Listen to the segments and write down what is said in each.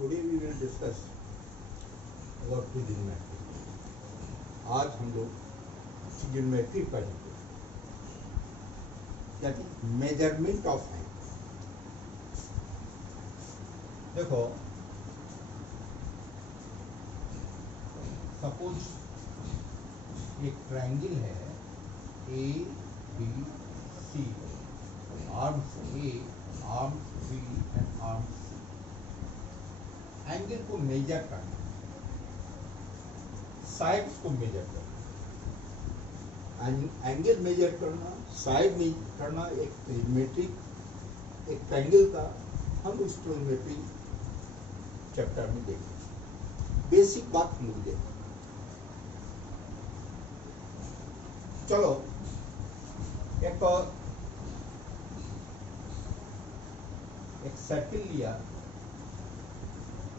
Today we will discuss about trigonometry. आज हम लोग trigonometry पढ़ेंगे, that is measurement of angle. देखो, सपोज एक ट्रायंगल है A B C, arms A, arms B and arms C. Angle को measure करना, साइड्स को मेजर करना, एंगल मेजर करना, साइड मेजर करना, एक ट्रिग्नोमेट्रिक एक ट्रायंगल का हम उस ट्रिग्नोमेट्री चैप्टर में देखेंगे. बेसिक बात हम लोग देखें. चलो, एक सर्किल लिया,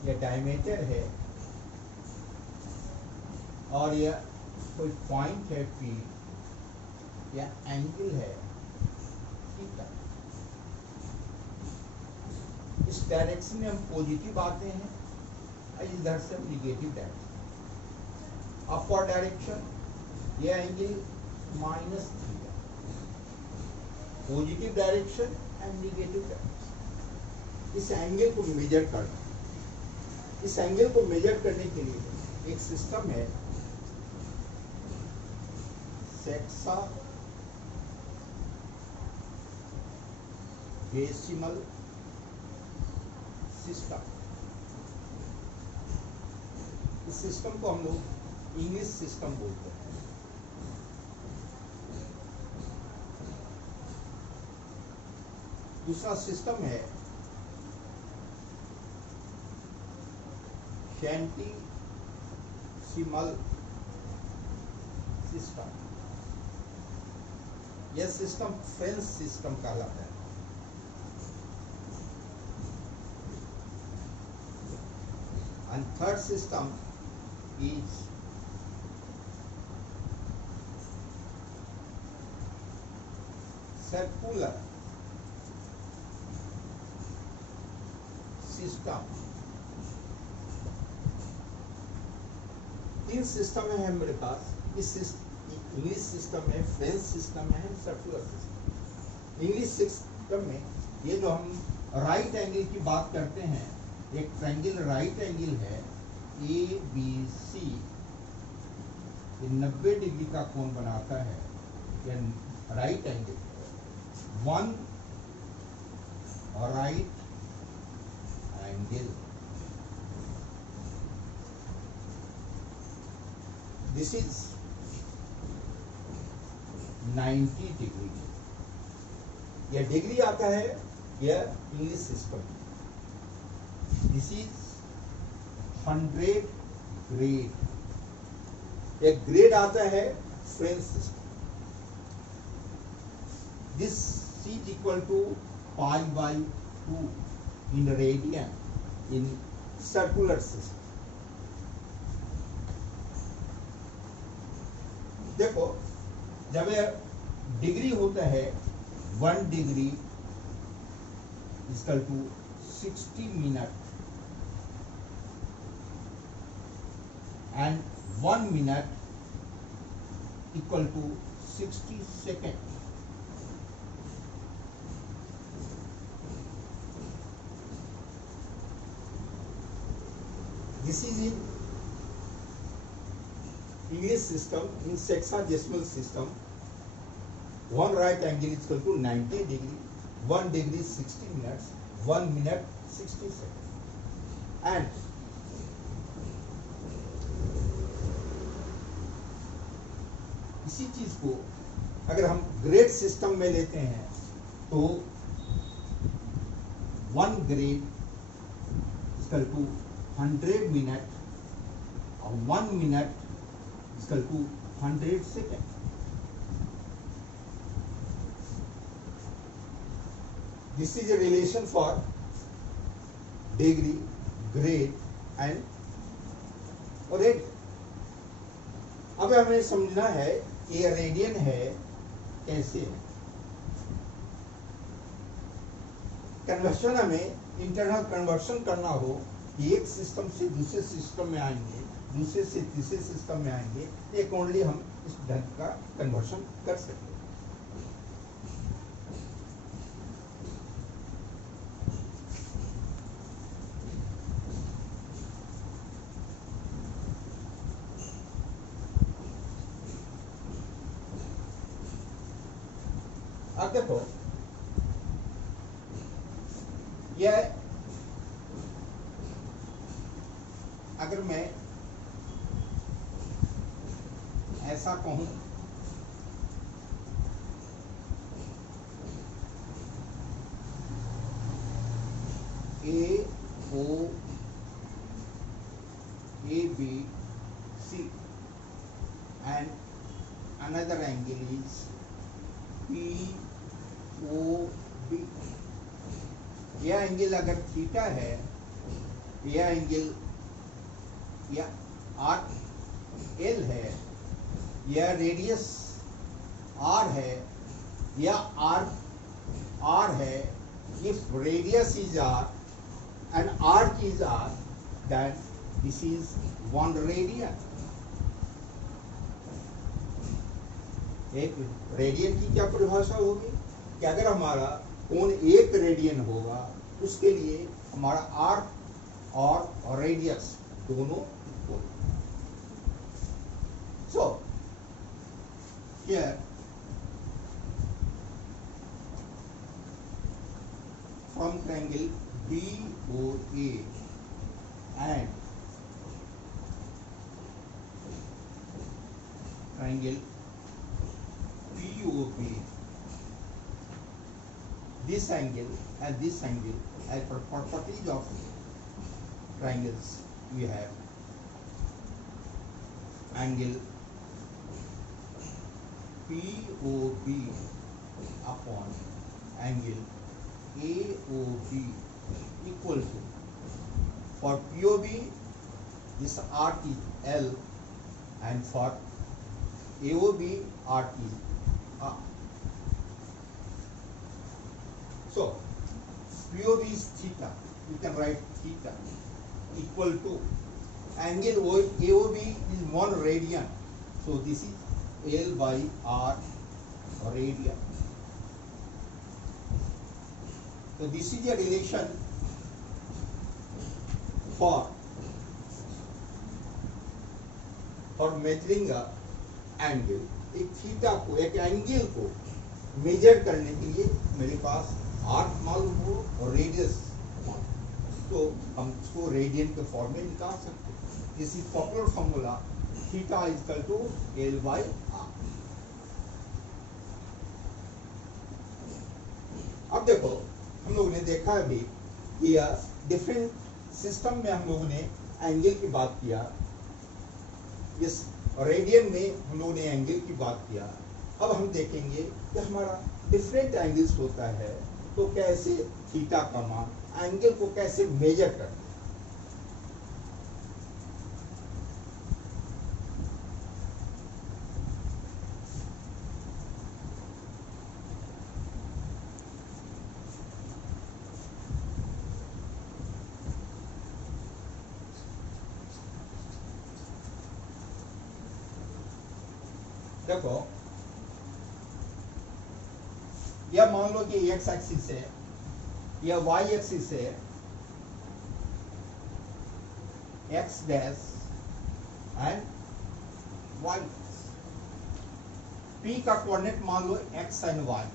यह डायमीटर है और यह कोई पॉइंट है P, या एंगल है थीटा. इस डायरेक्शन में हम पॉजिटिव आते हैं और इधर से हम निगेटिव डायरेक्शन. अपवर्ड डायरेक्शन यह angle minus theta, positive direction and negative direction. इस एंगल को मेजर करना, इस एंगल को मेजर करने के लिए एक सिस्टम है सेक्सा डेसिमल सिस्टम. इस सिस्टम को हम लोग इंग्लिश सिस्टम बोलते हैं. दूसरा सिस्टम है सेंटीसिमल सिस्टम. यह सिस्टम फ्रेंच सिस्टम कहलाता है. And third system is circular system. तीन सिस्टम है मेरे पास. इस इंग्लिश सिस्टम है, फ्रेंच सिस्टम है, सर्कुलर सिस्टम. इंग्लिश सिस्टम में ये जो हम राइट एंगल की बात करते हैं, एक ट्रायंगल राइट एंगल है ए बी सी, ये 90 डिग्री का कोण बनाता है. यह right angle, one right angle. This is 90 degree. यह डिग्री आता है, यह English system. This is 100 grade. एक ग्रेड आता है French system. This is equal to π/2 in radian in circular system. देखो, जब यह डिग्री होता है 1 degree equal to 60 minute and 1 minute equal to 60 seconds. This is in English system. In sexagesimal system, one right angle is equal to 90 degree, 1 degree 60 minutes, 1 minute 60 seconds. And इसी चीज को अगर हम ग्रेड सिस्टम में लेते हैं तो 1 grade equal to 100 minute और 1 minute equal to 100 second. This is a relation for degree, grade and radian. अब हमें समझना है ये रेडियन है कैसे. कन्वर्शन हमें इंटरनल कन्वर्शन करना हो कि एक सिस्टम से दूसरे सिस्टम में आएंगे, दूसरे से तीसरे सिस्टम में आएंगे, एक ओनली हम इस ढंग का कन्वर्शन कर सकते हैं। अब देखो, यह अगर मैं ऐसा कहूं, A B C and another angle is POB. यह एंगल अगर थीटा है, यह एंगल या RL है, यह रेडियस R है, या R है, if radius is R and arc is R, then this is 1 radian. एक रेडियन की क्या परिभाषा होगी कि अगर हमारा कोण 1 रेडियन होगा, उसके लिए हमारा आर्क और रेडियस दोनों होगा. So here from triangle BOA and triangle POB, this angle and this angle, as per properties of triangles, we have angle POB upon angle AOB equal to, for POB this arc is L and for AOB arc is R. So POB is theta, you can write theta equal to angle AOB is 1 radian, so this is L by R radian. So this is a relation for measuring a angle. एक theta को, एक angle को major करने के लिए मेरे पास arc मालूम हो और रेडियस मालूम, तो हम इसको रेडियन के फॉर्म में निकाल सकते हैं. This is popular formula, theta is equal to L by R. अब देखो, हम लोगों ने देखा अभी कि डिफरेंट सिस्टम में हम लोगों ने एंगल की बात किया, इस रेडियन में हम लोगों ने एंगल की बात किया. अब हम देखेंगे कि हमारा डिफरेंट एंगल्स होता है, तो कैसे थीटा का मान, एंगल को कैसे मेजर करते हैं. देखो, यह मान लो कि x एक्सिस है, यह y एक्सिस है, x dash and y. p का कोऑर्डिनेट मान लो x एंड y,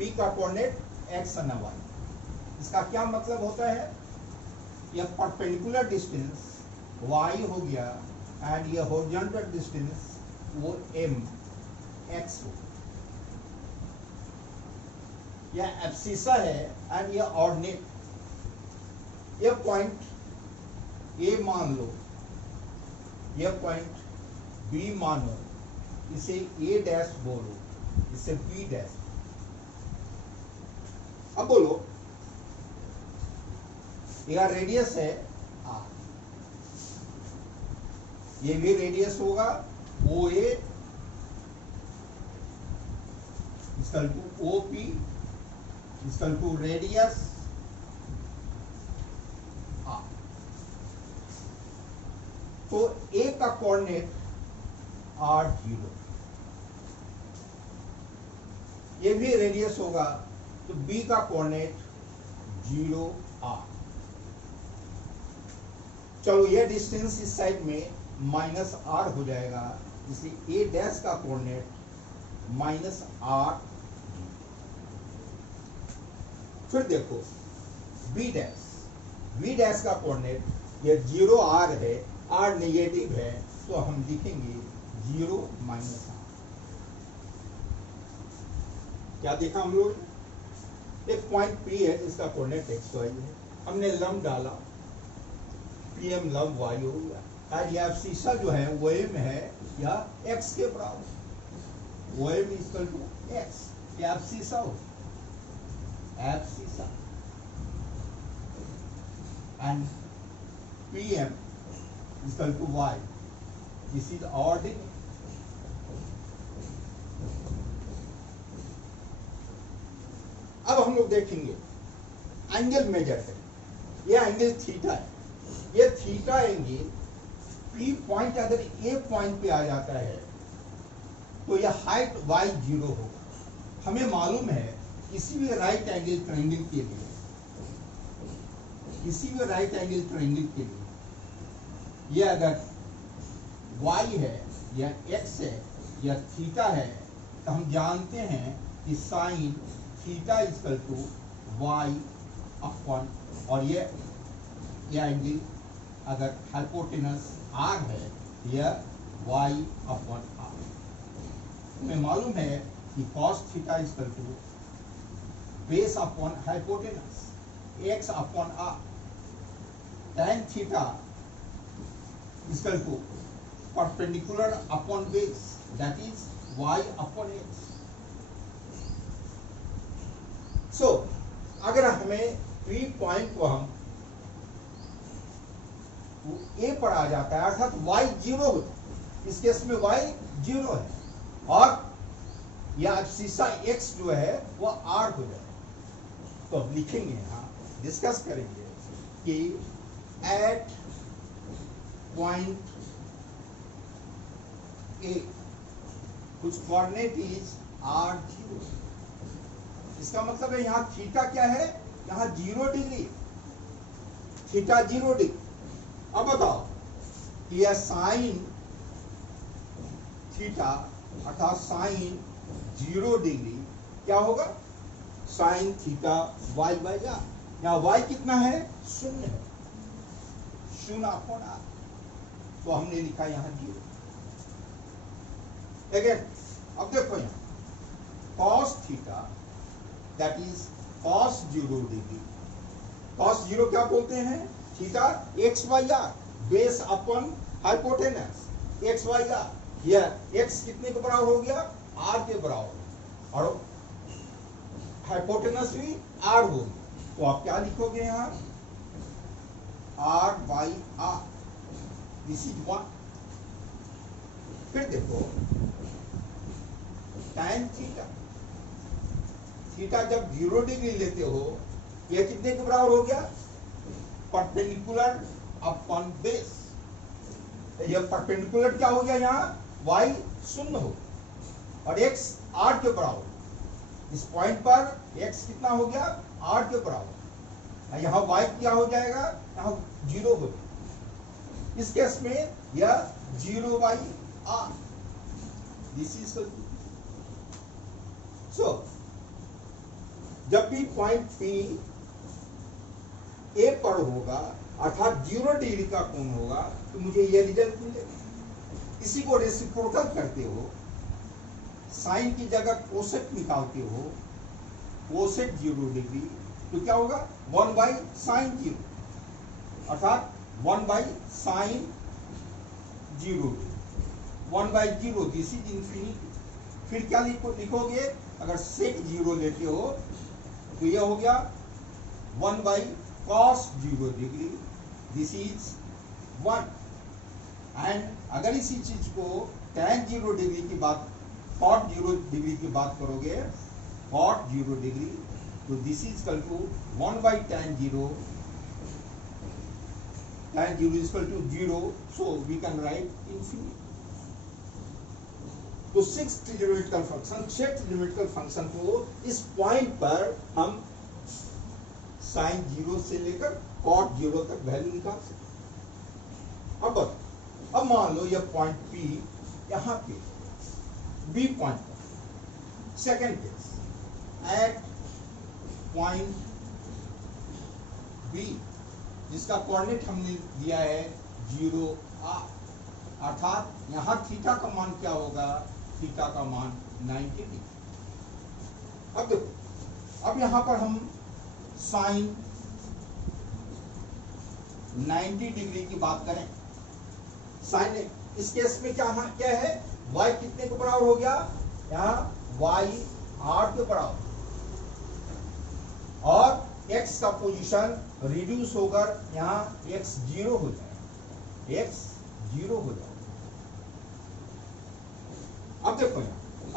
p का कोऑर्डिनेट x एंड y. इसका क्या मतलब होता है, यह परपेंडिकुलर डिस्टेंस y हो गया एंड ये हॉरिजॉन्टल डिस्टेंस वो m x हो. यह एब्सिसा है एंड ये ऑर्डिनेट, ये पॉइंट A मान लो, ये पॉइंट B मानो, इसे A डैश बोलो, इसे B डैश. अब बोलो, यह रेडियस है R, ये भी रेडियस होगा OA equal to OP equal to radius तो ए का कोऑर्डिनेट r0, ये भी रेडियस होगा तो बी का कोऑर्डिनेट 0r। चलो ये डिस्टेंस इस साइड में -r हो जाएगा, इसलिए ए डैश का कोऑर्डिनेट -r। फिर देखो बी डैश का कोऑर्डिनेट ये 0r है, r नेगेटिव है, तो हम लिखेंगे 0 - r। क्या देखा हम लोग? एक पॉइंट P है जिसका कोऑर्डिनेट xy है, हमने लंब डाला, PM लंब y हो गया। आज यह शीशा जो है वो m है या x के बराबर, वो m इक्वल टू x, या शीशा हो, शीशा and PM equal to y, this is ordinate. अब हम लोग देखेंगे एंगल मेजर करें, ये एंगल थीटा है, ये थीटा एंगल P पॉइंट अगर A पॉइंट पे आ जाता है तो यह हाइट y0 होगा। हमें मालूम है किसी भी राइट एंगल ट्रायंगल के लिए, किसी भी राइट एंगल ट्रायंगल के लिए ये अगर y है या x है या थीटा है तो हम जानते हैं कि sine theta equal to y upon, और ये एंगल अगर हाइपोटेनस r है यह y अपॉन r। हमें मालूम है कि cos theta equal to base upon hypotenuse x upon r, tan theta equal to perpendicular upon base that is y upon x। So अगर हमें P पॉइंट को हम A पर आ जाता है अर्थात y 0 हो, इस केस में y 0 है और यह शीशा x जो है वो r हो जाए, तो अब लिखेंगे यहाँ, डिस्कस करेंगे कि एट पॉइंट A कुछ कोऑर्डिनेट इज r0। इसका मतलब है यहाँ थीटा क्या है, यहाँ 0 डिग्री, थीटा 0 डिग्री। अब बताओ कि यह साइन थीटा अर्थात साइन 0 डिग्री क्या होगा, sine theta y by R. यहाँ y कितना है, 0 है, 0 अपॉन r, तो हमने लिखा यहाँ 0। अगेन अब देखो यहाँ cos theta that is cos 0 degree, cos 0 क्या बोलते हैं, theta x by R, base upon hypotenuse x by R, यह x कितने के बराबर हो गया, r के बराबर, और हाइपोटेनस भी r होगी, तो आप क्या लिखोगे यहाँ, r by r, this is 1। फिर देखो tan थीटा, थीटा जब 0 डिग्री लेते हो यह कितने के बराबर हो गया, परपेंडिकुलर अपॉन बेस, यह परपेंडिकुलर क्या हो गया, यहाँ y 0 हो और x r के बराबर, इस पॉइंट पर x कितना हो गया, r के बराबर, यहाँ y क्या हो जाएगा, यहाँ 0 हो, इस केस में यह 0 by r, this is so जब भी पॉइंट P A पर होगा अर्थात 0 डिग्री का कोण होगा तो मुझे यह रिजल्ट मिलेगा। इसी को रेसिप्रोकल करते हो, साइन की जगह कोसेक निकालते हो, कोसेक 0 डिग्री, तो क्या होगा, 1 बाई साइन 0 अर्थात 1 by sine 0, 1 by 0, this is infinity. फिर क्या लिखोगे, अगर सेक 0 लेते हो तो यह हो गया 1 by cos 0 degree, this is 1। And अगर इसी चीज को tan 0 डिग्री की बात, cot 0 डिग्री की बात करोगे, cot 0 डिग्री, तो this is equal to 1 by tan 0, tan 0 is equal to 0, so we can write infinity. तो 6 ट्रिग्नोमेट्रिकल फंक्शन, 6 ट्रिग्नोमेट्रिकल फंक्शन को इस पॉइंट पर हम sin 0 से लेकर cot 0 तक वैल्यू निकाल सकते। अब मान लो यह पॉइंट P यहाँ पे B पॉइंट पर, second case at point B जिसका कोऑर्डिनेट हमने दिया है 0 r, अर्थात यहाँ थीटा का मान क्या होगा, थीटा का मान 90 डिग्री। अब देखो, अब यहाँ पर हम साइन 90 डिग्री की बात करें, साइन इस केस में क्या है, y कितने के बराबर हो गया, यहाँ y 8 के बराबर, और x का पोजीशन रिड्यूस होकर यहाँ x 0 हो जाए, x 0 हो जाए। अब देखो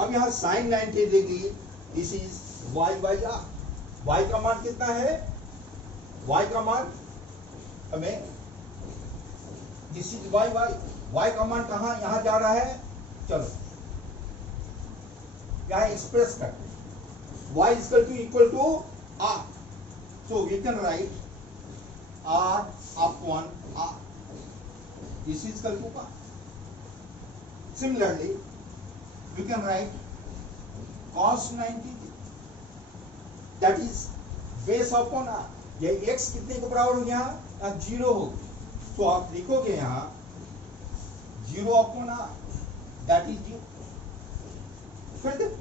अब यहाँ sine 90 degree, this is y by R, y का मान कितना है, y का मान हमें, दिस इज y का मान कहाँ यहाँ जा रहा है, चलो यहाँ एक्सप्रेस करते हैं, y is equal to r, so we can write r upon r, this is equal to r. Similarly we can write cos 90, that is base upon r, ये x कितने के बराबर हो गया, 0 हो गया, तो आप लिखोगे यहाँ 0 upon r, that is 0। फिर देखो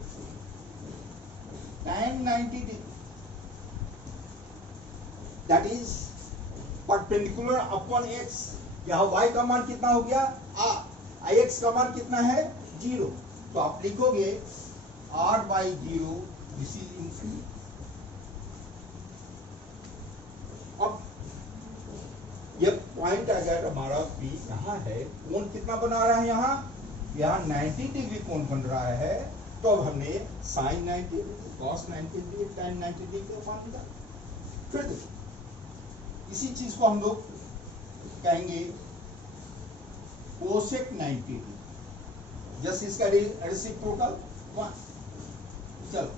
tan 90 degree, that is perpendicular upon x, यहाँ y का मान कितना हो गया r, x का मान कितना है 0, तो आप लिखोगे r by 0, this is infinity. अब ये पॉइंट अगर हमारा P यहाँ है, कोण कितना बना रहा है, यहाँ 90 डिग्री कोण बन रहा है, तो अब हमने sin 90 degree, cos 90 degree, tan 90 degree का मान निकाला। फिर देखो इसी चीज को हम लोग कहेंगे cosec 90 डिग्री, जस्ट इसका रेसिप्रोकल 1। चलो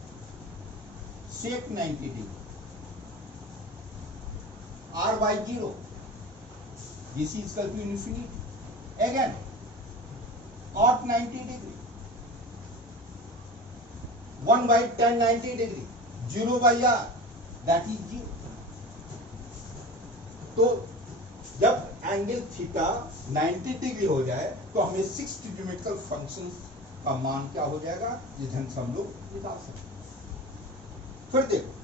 sec 90 degree, r by 0, this is equal to infinity। Again cot 90 degree, 1 by tan 90 degree, 0 by r, that is 0। तो जब एंगल थीटा 90 डिग्री हो जाए तो हमें 6 ट्रिग्नोमेट्रिकल फंक्शंस का मान क्या हो जाएगा, जिस ढंग से हम लोग निकाल सकते हैं। फिर देखो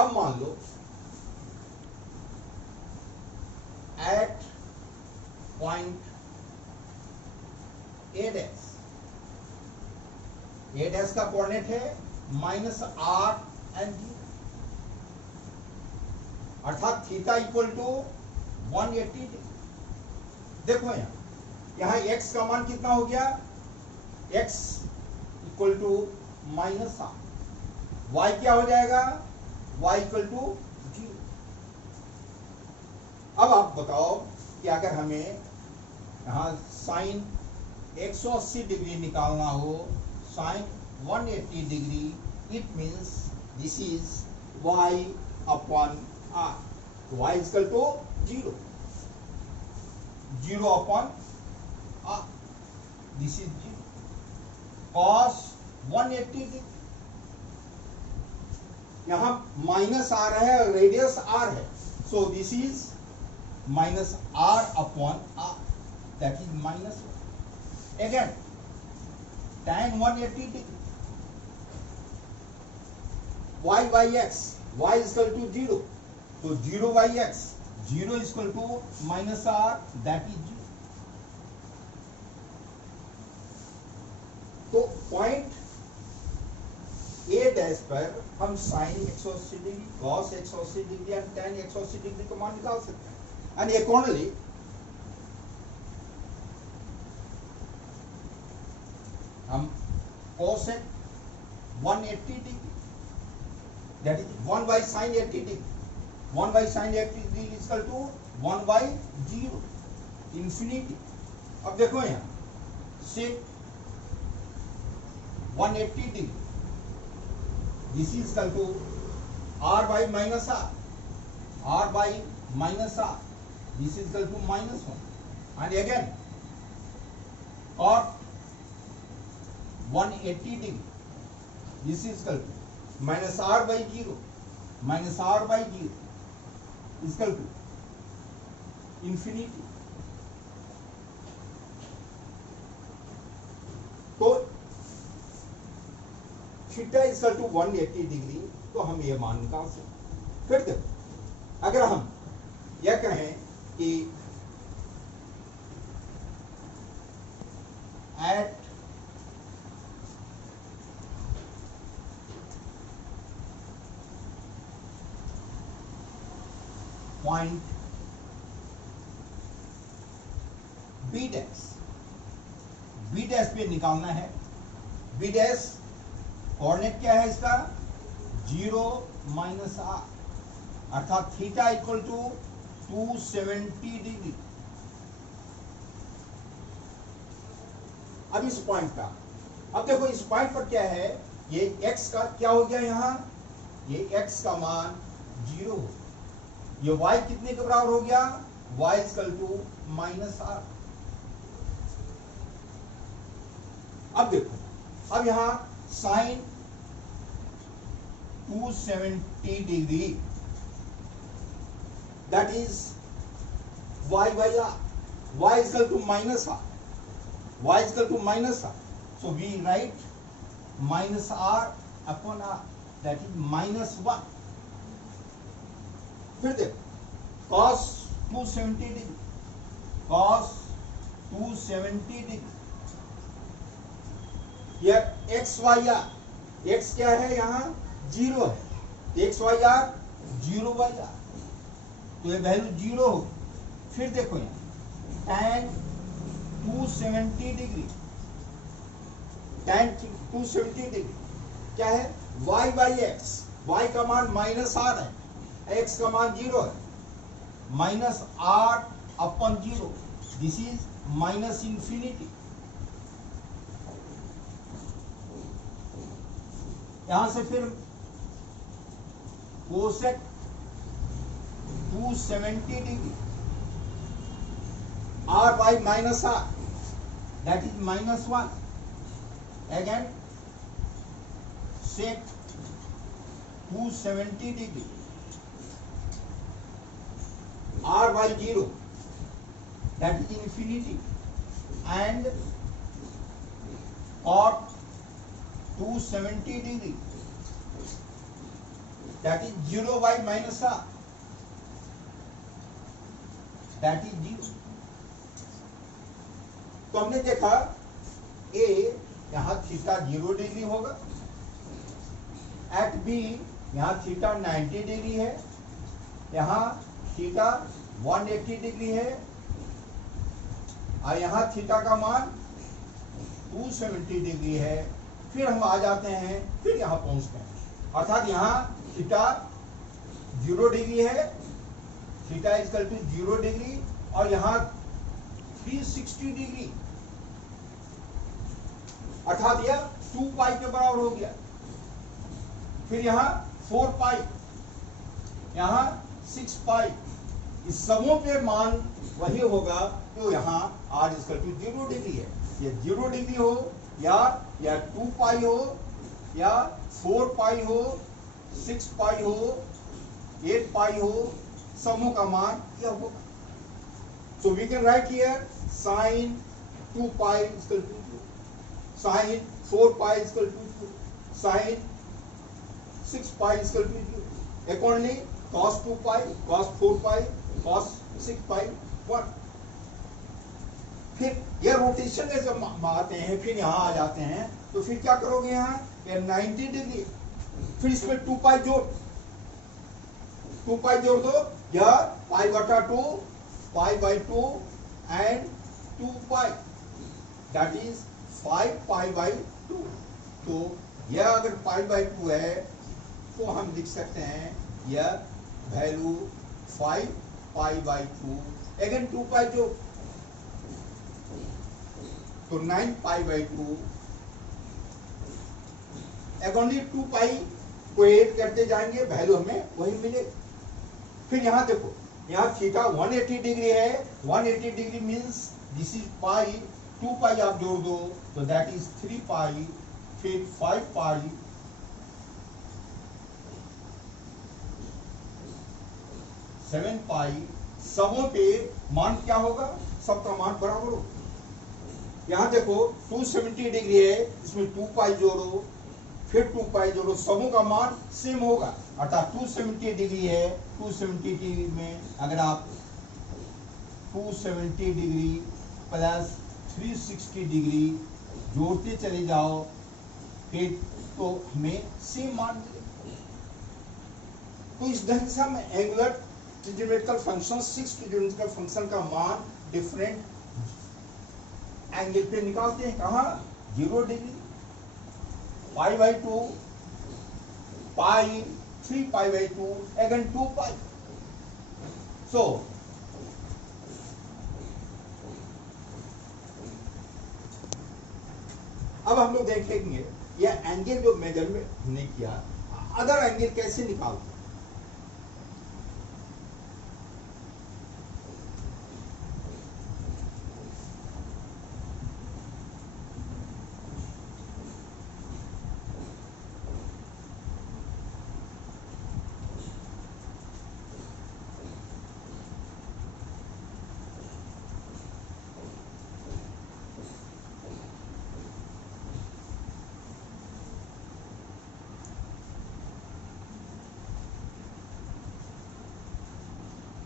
अब मान लो एट पॉइंट ए डैश का कोऑर्डिनेट है -r एंड 0, अर्थात थीटा इक्वल टू 180 डिग्री। देखो यहाँ x का मान कितना हो गया, x equal to -r, y क्या हो जाएगा, y इक्वल टू 0। अब आप बताओ कि अगर हमें यहाँ साइन 180 डिग्री निकालना हो, sine 180 degree, it means this is y upon r, y is equal to 0, 0 upon r, this is 0। cos 180 degree, यहाँ माइनस r है, रेडियस r है, so this is -r upon r, that is -1। Again tan 180 degree, y by x, y is equal to 0, so 0 by x, 0 is equal to -r, that is 0। तो point A dash पर हम sine 180 degree, cos 180 degree and tan 180 degree का मान निकाल सकते हैं। And accordingly हम cosec 180 degree, that is 1 by sin 80 degree. 1 by sin 80 degree is equal to 1 by 0 infinity. अब देखो यहाँ sec 180 degree, this is equal to r by minus r by minus r, this is equal to minus 1, and again cot 180 degree, this is equal to minus r by 0, minus r by 0 is equal to infinity. तो theta is equal to 180 degree, तो हम ये मान निकाल सकते। फिर देखो अगर हम यह कहें कि एट पॉइंट बी डैश पे निकालना है। बी डैश कोऑर्डिनेट क्या है इसका 0 माइनस r, अर्थात थीटा इक्वल टू 270 डिग्री। अब इस पॉइंट का, अब देखो इस पॉइंट पर क्या है, ये x का क्या हो गया, यहां ये x का मान 0 हो, ये y कितने के बराबर हो गया, y equal to minus r। अब देखो, अब यहां sine 270 degree, that is y by r, y is equal to minus r, y is equal to minus r, so we write minus r upon r, that is minus 1। फिर देखो cos 270 degree, cos 270 degree, यह x y r, x क्या है यहाँ 0 है, x y r 0 by r, तो ये value 0 हो। फिर देखो यहाँ tan 270 डिग्री, tan 270 डिग्री क्या है y by x, y का मान माइनस r है, x का मान 0 है, minus r upon 0, this is minus infinity. यहां से फिर cosec 270 degree, r by minus r, that is minus 1, again sec 270 degree, r by 0, that is infinity, and cot 270 degree, that is 0 by minus r, that is 0। तो हमने देखा a यहाँ theta 0 degree होगा, eight b यहाँ theta 90 degree है, यहाँ theta 180 degree है, और यहाँ थीटा का मान 270 डिग्री है। फिर हम आ जाते हैं, फिर यहाँ पहुंचते हैं, अर्थात यहाँ थीटा 0 डिग्री है, theta is equal to 0 degree, और यहाँ 360 डिग्री, अर्थात यह 2 पाई के बराबर हो गया। फिर यहाँ 4 पाई, यहाँ 6 पाई, इस सबों पे मान वही होगा जो यहाँ r is equal to 0 degree है। ये 0 डिग्री हो या 2 पाई हो या 4 पाई हो, 6 पाई हो, 8 पाई हो, समूह का मान यह होगा। So we can write here sin 2 pi is equal to 2, sin 4 pi is equal to 2, sin 6 pi is equal to 0. Accordingly, cos 2 pi, cos 4 pi, cos 6 pi 1। फिर ये रोटेशन में जब आते हैं, फिर यहाँ आ जाते हैं, तो फिर क्या करोगे यहाँ, ये 90 डिग्री, फिर इसमें 2 पाई जोड़ दो, यह पाई बटा 2, pi by 2 and 2 pi, that is 5 pi by 2। तो यह अगर π/2 है तो हम लिख सकते हैं यह वैल्यू 5 π/2, अगेन 2π जो तो 9 π/2, ओनली 2π को ऐड करते जाएंगे, वैल्यू हमें वही मिलेगा। फिर यहां देखो, यहाँ थीटा 180 डिग्री है, 180 degree means this is pi, 2π आप जोड़ दो तो दैट इज 3π, फिर 5π, 7π, सबों पे मान क्या होगा, सबका मान बराबर हो। यहां देखो 270 डिग्री है, इसमें 2π जोड़ो, फिर 2π जोड़ो, सबों का मान सेम होगा, अर्थात 270 डिग्री है, 270 डिग्री में अगर आप 270 डिग्री प्लस 360 डिग्री जोड़ते चले जाओ, फिर तो हमें सेम मान मिलेगा। तो इस ढंग से हम angular trigonometrical function, 6 trigonometrical function का मान डिफरेंट एंगल पे निकालते हैं। कहाँ? 0 डिग्री, π/2, पाई, 3π/2, अगेन 2π। सो अब हम लोग देखेंगे यह एंगल जो मेजरमेंट हमने किया, अदर एंगल कैसे निकालते हैं।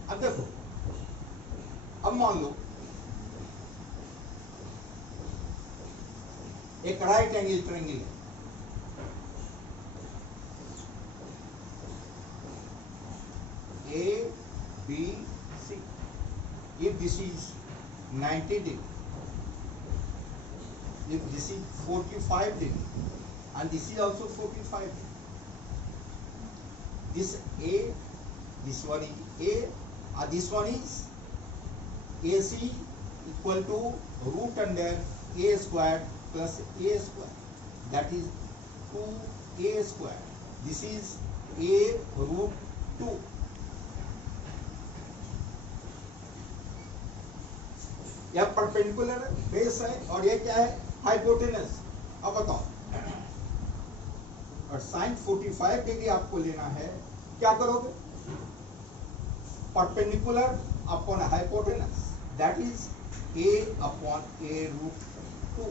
अब देखो, अब मान लो एक राइट एंगल ट्रायंगल है, A B C, if this is 90 degree, if this is 45 degree and this is also 45 degree, this A, this one is A, this one is AC equal to root under A square plus A square, that is 2A square. This is A root 2. यह perpendicular base है और यह क्या है, hypotenuse. अब बताओ, और sign 45 degree आपको लेना है, क्या करोगे? Perpendicular upon hypotenuse, that is A upon A root 2,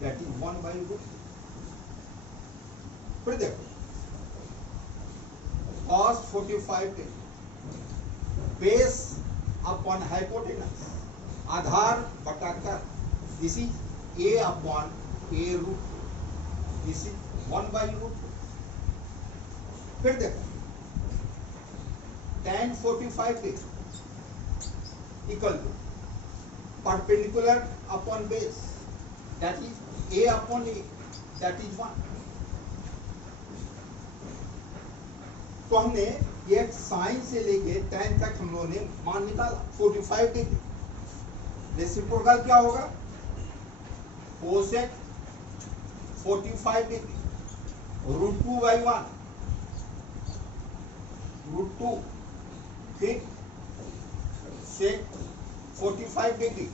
that is 1/√2। फिर देखो, cos 45 degree, base upon hypotenuse, आधार बटाकर, this is A upon A root, this is 1/√2। फिर देखो, tan 45 degree equal to perpendicular upon base, that is A upon A, that is 1। तो हमने ये sign से लेके tan तक हम लोगों ने मान निकाला 45 डिग्री। रेसिप्रोकल क्या होगा? कोसेक 45 डिग्री √2/1, √2, फिर sec 45 degree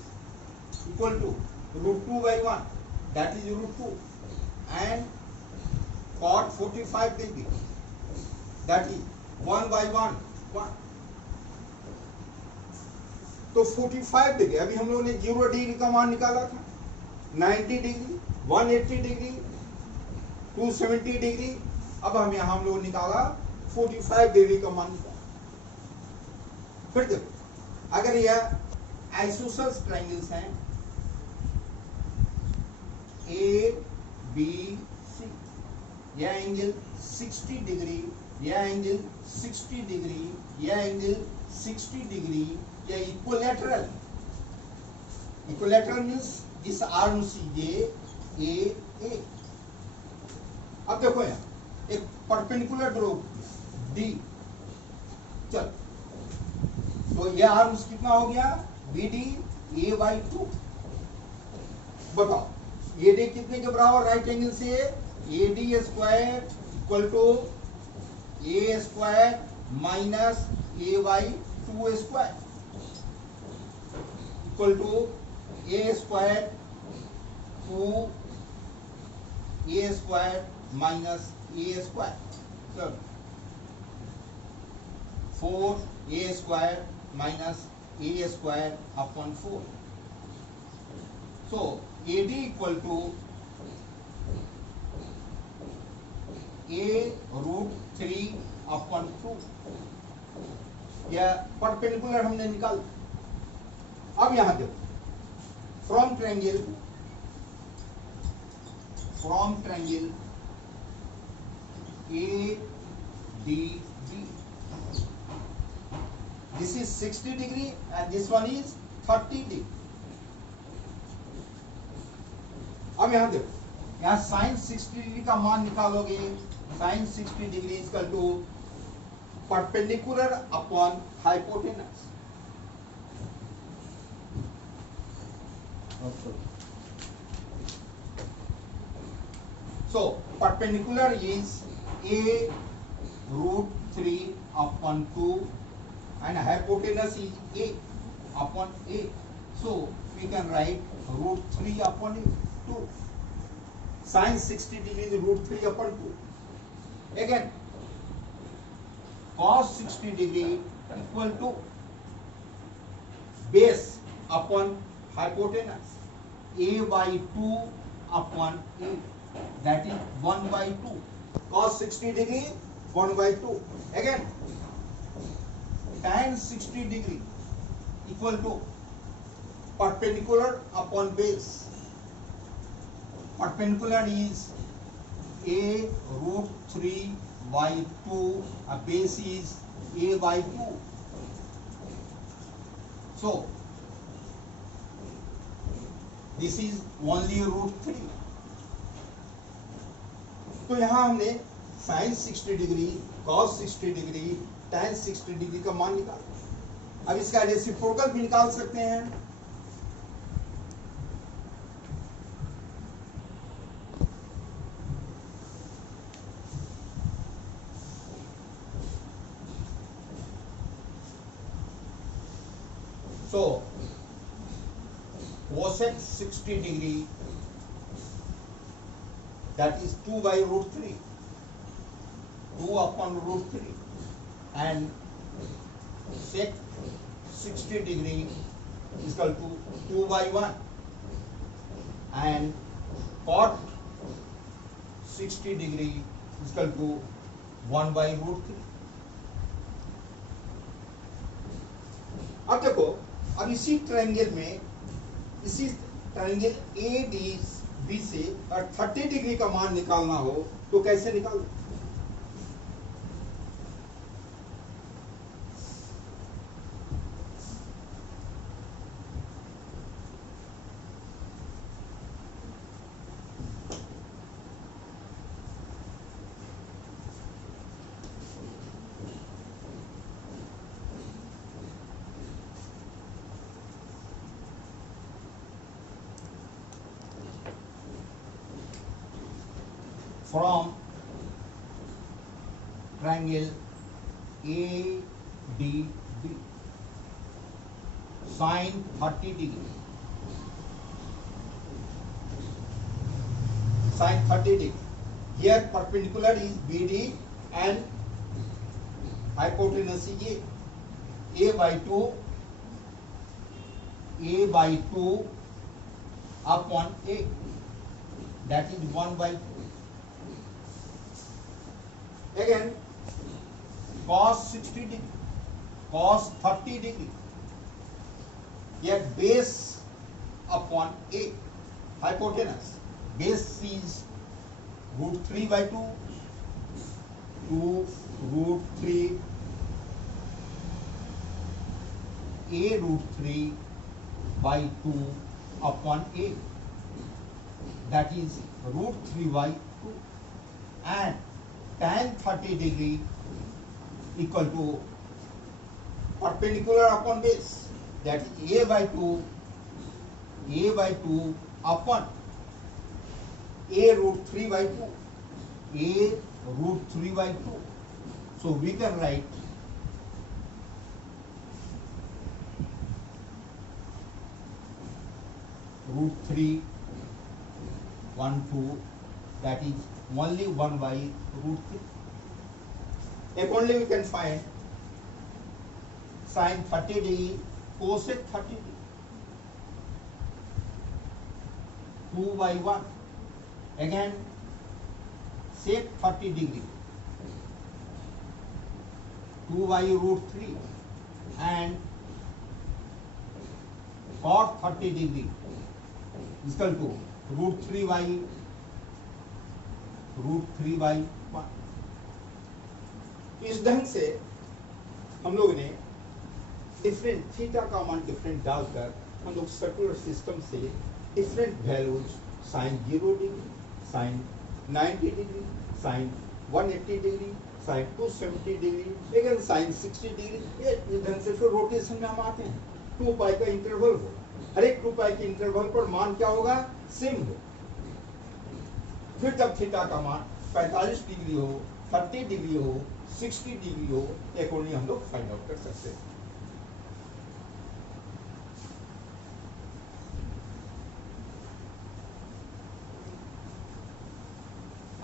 equal to √2/1, that is √2, and cot 45 degree, that is 1/1, 1। तो 45 डिग्री, अभी हम लोगों ने 0 डिग्री का मान निकाला था, 90 डिग्री, 180 डिग्री, 270 डिग्री। अब हम यहाँ हम लोग निकाला 45 डिग्री का मान निकाला। फिर देखो, अगर यह आइसोसेलेस ट्रायंगल्स हैं A B C, यह एंगल 60 डिग्री, यह एंगल 60 डिग्री, यह एंगल 60 डिग्री, या equilateral. Equilateral means this arm CJ A, अब देखो यहाँ एक परपेंडिकुलर ड्रॉ डी, चल तो ये आर्म्स कितना हो गया बी डी ए बाई 2। बताओ ए डी कितने के बराबर राइट एंगल से, A D square equal to A square minus A by 2 square equal to A square 2 A square minus A square, चलो 4 A square minus A square upon 4। So A D equal to A root 3 upon 2, यह perpendicular हमने निकाल। अब यहां देखो from triangle A D B, this is 60 degree and this one is 30 degree। अब यहां देखो यहां sin 60 डिग्री का मान निकालोगे, sin 60 degree equal to perpendicular upon hypotenuse. So perpendicular is a root 3 upon 2 and hypotenuse is a upon a. So we can write root 3 upon 2. Sin 60 degree is root 3 upon 2. Again cos 60 degree equal to base upon hypotenuse a by 2 upon a, that is 1 by 2. Cos 60 degree 1 by 2. Again tan 60 degree equal to perpendicular upon base. Perpendicular is a root 3 by 2, a base is a by 2. So this is only root 3. तो यहां हमने sin 60 degree, cos 60 degree, tan 60 degree का मान निकाला। अब इसका reciprocal भी निकाल सकते हैं। So cosec 60 degree, that is 2 by root 3, 2 upon root 3, and sec 60 degree is equal to 2 by 1, and cot 60 degree is equal to 1 by root 3. अब देखो, अब इसी ट्रायंगल में, इसी ट्रायंगल ए डी बी से और 30 डिग्री का मान निकालना हो तो कैसे निकाल? From triangle ADB, sin 30 degree, sin 30 degree. Here perpendicular is BD and hypotenuse is A by 2, A by 2 upon A, that is 1 by 2. Again cos 60 degree, cos 30 degree, yet base upon A, hypotenuse, base is root 3 by 2, 2 root 3, A root 3 by 2 upon A, that is root 3 by 2. and tan 30 degree equal to perpendicular upon base, that is a by 2 upon a root 3 by 2, a root 3 by 2. So we can write root 3 1 2, that is only 1 by root 3. Accordingly we can find sin 30 degree cosec 30 degree, 2 by 1, again sec 30 degree, 2 by root 3, and cot 30 degree is equal to root 3 by 1. इस ढंग से हम लोग ने different theta का मान different डालकर हम लोग सर्कुलर सिस्टम से different values sine 0 degree, sine 90 degree, sine 180 degree, sine 270 degree, लेकिन साइन 60 डिग्री, ये इस ढंग से फिर रोटेशन में हम आते हैं 2 पाई का इंटरवल हो, हर एक 2 पाई के इंटरवल पर मान क्या होगा, सेम हो। फिर जब थीटा का मान 45 डिग्री हो, 30 डिग्री हो, 60 डिग्री हो, अकॉर्डिंग हम लोग फाइंड आउट कर सकते हैं।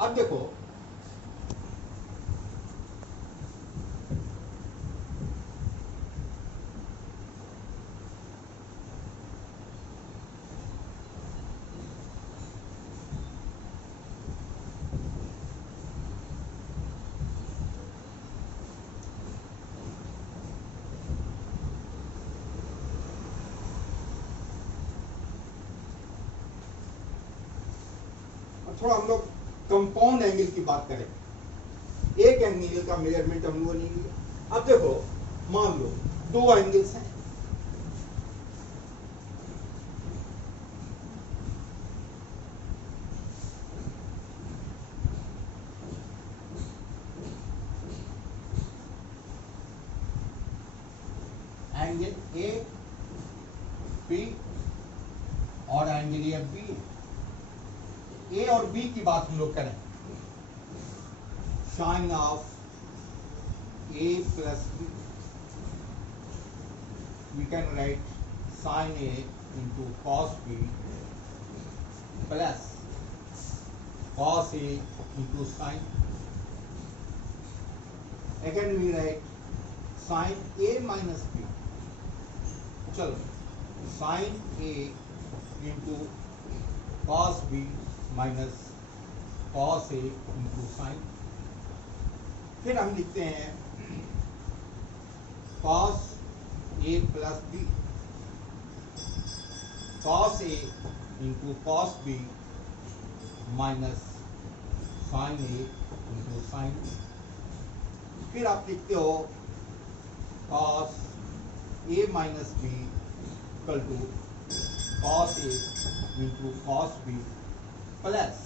अब देखो थोड़ा हम लोग कंपाउंड एंगल की बात करें। एक एंगल का मेजरमेंट हम लोगों ने लिया। अब देखो मान लो 2 एंगल्स हैं, एंगल ए बी और एंगल ए बी। ए और बी की बात हम लोग करें, sine of A plus B, we can write sine A into cos B plus cos A into sine. Again we write sine A minus B, चलो sine A into cos B minus cos A into sine. फिर हम लिखते हैं cos A plus B, cos A into cos B minus sine A into sine. फिर आप लिखते हो cos A minus B equal to cos A into cos B plus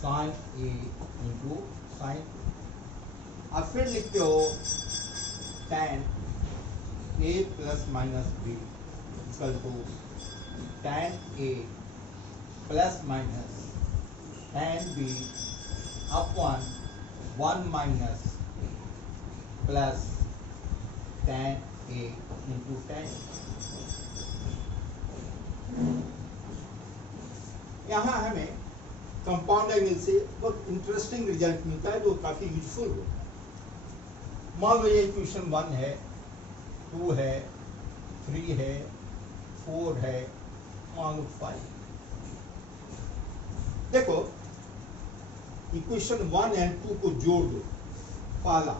sine A into sine. अब फिर लिखते हो tan A plus minus B equal to tan A plus minus tan B upon 1 minus plus tan A into tan। यहाँ हमें compound angle से बहुत interesting result मिलता है जो काफी यूजफुल हो। मान लो ये इक्वेशन 1 है, 2 है, 3 है, 4 है, मान लो 5। देखो इक्वेशन 1 एंड 2 को जोड़ दो। पहला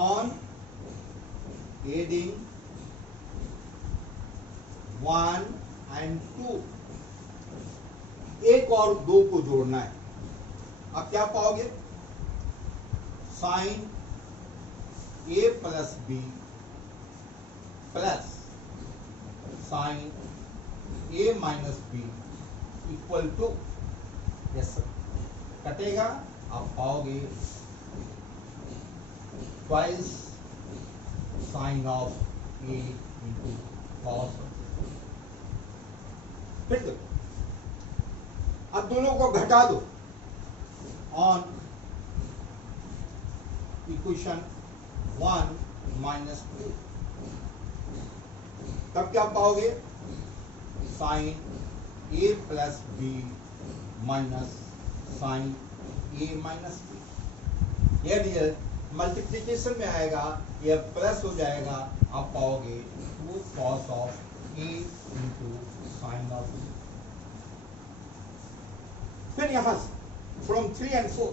ऑन एडिंग 1 एंड 2, 1 और 2 को जोड़ना है। अब क्या पाओगे, sine A plus B plus sine A minus B equal to, yes sir, कटेगा आप पाओगे twice sine of A into cos. फिर देखो, अब दोनों को घटा दो ऑन इक्वेशन 1 माइनस 2, तब क्या पाओगे? Sine A plus B minus sine A minus B. यह रिजल्ट मल्टीप्लिकेशन में आएगा, यह प्लस हो जाएगा, आप पाओगे 2 cos of A into sine of B. फिर यहां से फ्रॉम 3 and 4,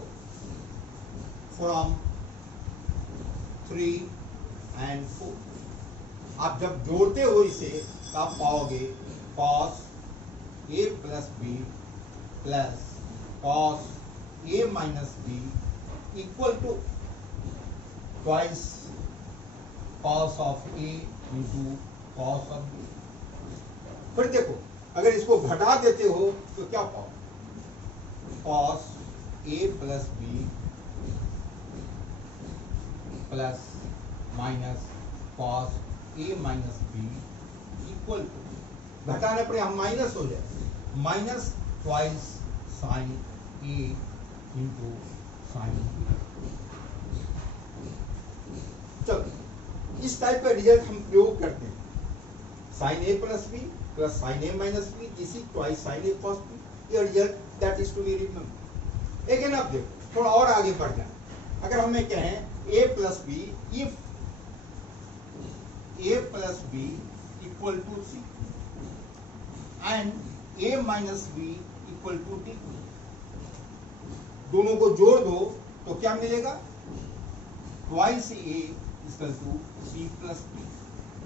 फ्रॉम 3 and 4 आप जब जोड़ते हो इसे तो आप पाओगे cos a plus B plus cos a minus B equal to twice cos of a into cos of b। फिर देखो, अगर इसको घटा देते हो तो क्या पाओ? cos a plus B plus minus cos a minus B equal to, घटाने पर हम माइनस हो जाए, minus twice sine A into sine B. चलो, इस टाइप का रिजल्ट हम प्रयोग करते हैं। Sine A plus B plus sine A minus B this is twice sine A cos B. ये result that is to be remember. लेकिन अब देखो, थोड़ा और आगे बढ़ जाए। अगर हमें कहें a plus B if a plus B equal to C and a minus B equal to D, दोनों को जोड़ दो तो क्या मिलेगा? Twice a equal to C plus D.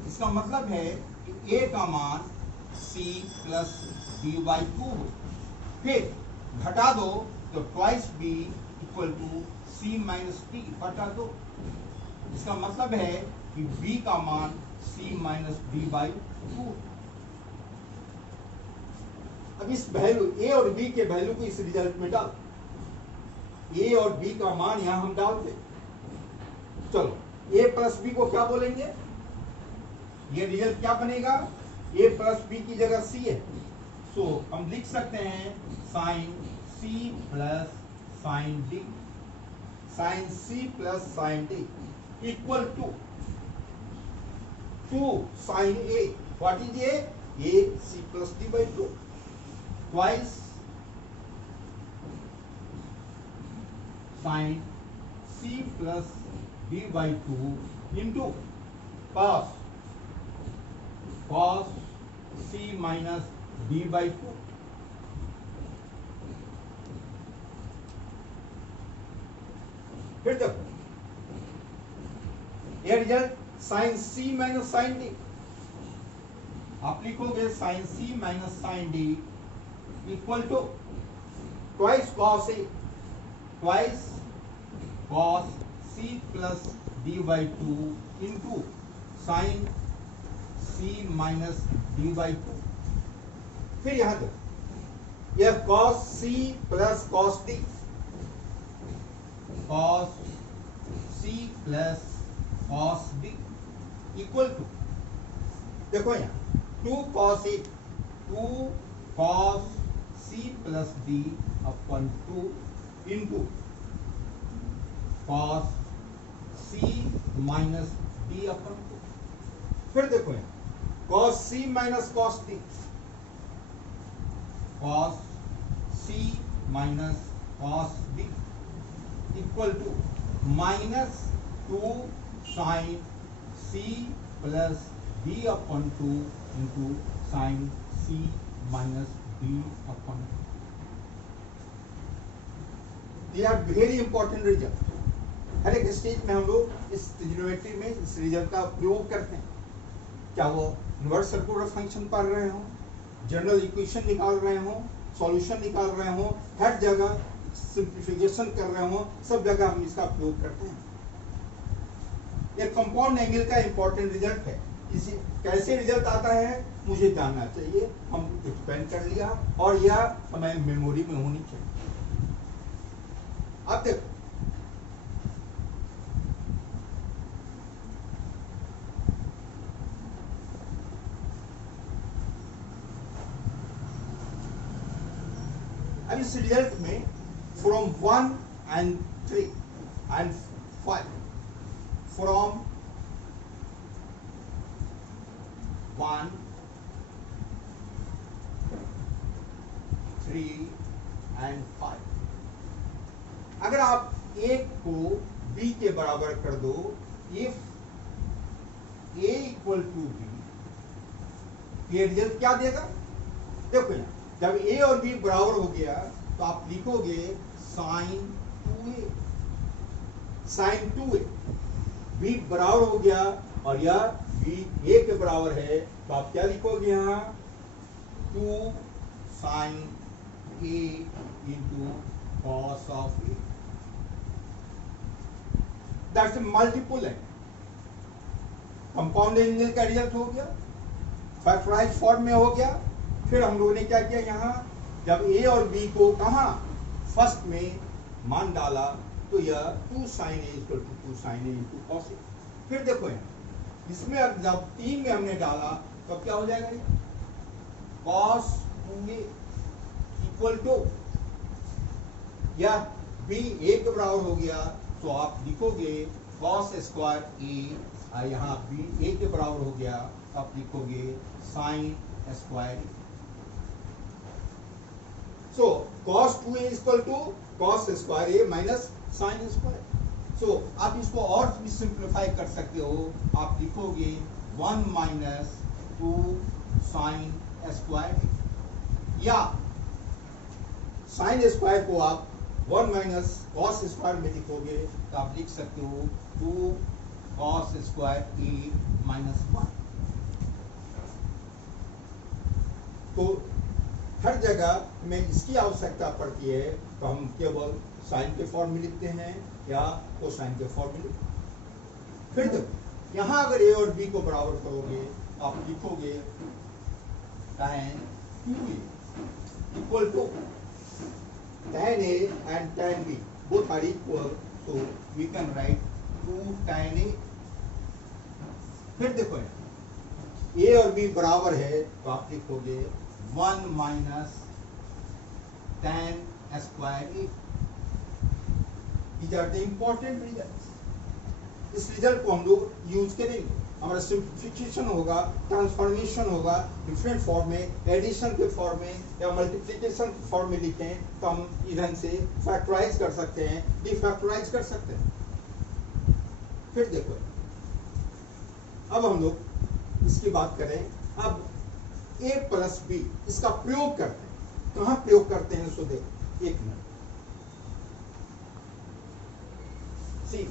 इसका मतलब है कि a का मान c प्लस डी बाई 2 हो। फिर घटा दो तो twice b equal to c minus D घटा दो। इसका मतलब है कि b का मान c माइनस डी बाई 2। अब इस वैल्यू a और b के वैल्यू को इस रिजल्ट में डाल, a और b का मान यहां हम डालते। चलो, a प्लस b को क्या बोलेंगे? ये रिजल्ट क्या बनेगा? a प्लस b की जगह c है, सो हम लिख सकते हैं sine c plus sine d, sine c plus sine d equal to 2 sine a। What is a? a c plus d by 2 twice sine c plus d by 2 into cos c minus d by 2। फिर देखो, यह result sine c minus sine d, आप लिखोगे sine c minus sine d equal to twice cos a, twice cos c plus d by 2 into sine c minus d by 2। फिर यहां देखो, यह cos c plus cos d, cos c plus cos d equal to, देखो यहां 2 cos a, 2 cos c plus d upon 2 into cos c minus d upon 2। फिर देखो यहां cos c minus cos d, cos c minus cos d equal to minus 2 sine c plus d upon 2 into sine c minus d upon 2। ये are very important result. हर एक stage में हम लोग इस trigonometry में इस रिजल्ट का प्रयोग करते हैं। क्या वो इनवर्स सर्कुलर फंक्शन पढ़ रहे हो, जनरल इक्वेशन निकाल रहे हो, सॉल्यूशन निकाल रहे हो, हर जगह सिंप्लीफिकेशन कर रहे हो, सब जगह हम इसका प्रयोग करते हैं। ये कंपाउंड एंगल का इंपॉर्टेंट रिजल्ट है। इसी कैसे रिजल्ट आता है मुझे जानना चाहिए, हम एक्सपेंड कर लिया और यह हमें मेमोरी में होनी चाहिए। अब देखो अब इस रिजल्ट में from 1 and 3 and 5, from 1, 3 and 5, अगर आप एक को b के बराबर कर दो, if a equal to b, ये रिजल्ट क्या देगा? देखो ना, जब a और b बराबर हो गया तो आप लिखोगे sign 2a, sign 2a, b बराबर हो गया और यह b a के बराबर है तो आप क्या लिखोगे यहाँ 2 sine a into cos of a, that's multiple है, कंपाउंड एंगल का रिजल्ट हो गया, फैक्टराइज फॉर्म में हो गया। फिर हम लोगों ने क्या किया यहाँ, जब a और b को कहा फर्स्ट में मान डाला तो यह 2 sine a equal to 2 sine a into cos a। फिर देखो यहाँ इसमें अब जब 3 में हमने डाला तब क्या हो जाएगा, ये कॉस 2a इक्वल टू, यह b a के बराबर हो गया तो आप लिखोगे कॉस स्क्वायर a, यहाँ b a के बराबर हो गया तो आप लिखोगे sine square. So cos 2a is equal to cos square a minus sin square. So आप इसको और भी सिंप्लीफाई कर सकते हो, आप लिखोगे 1 minus 2 sin square, या sin square को आप 1 minus cos square में लिखोगे तो आप लिख सकते हो 2 cos square a minus 1। तो हर जगह में इसकी आवश्यकता पड़ती है तो हम केवल साइन के फॉर्म में लिखते हैं या कोसाइन के फॉर्म में लिखते हैं। फिर देखो यहाँ अगर a और b को बराबर करोगे आप लिखोगे tan 2a equal to tan a and tan b both are equal, so we can write 2 tan a। फिर देखो a और b बराबर है तो आप लिखोगे 1 minus tan square a। These are the important results। इस रिजल्ट को हम लोग यूज करेंगे, हमारा सिंप्लिफिकेशन होगा, ट्रांसफॉर्मेशन होगा, डिफरेंट फॉर्म में, एडिशन के फॉर्म में या मल्टीप्लिकेशन के फॉर्म में लिखें तो हम इधर से फैक्टराइज कर सकते हैं, डिफैक्टराइज कर सकते हैं। फिर देखो अब हम लोग इसकी बात करें, अब a प्लस b इसका प्रयोग करते हैं, कहाँ प्रयोग करते हैं सो देखो, एक मिनट सी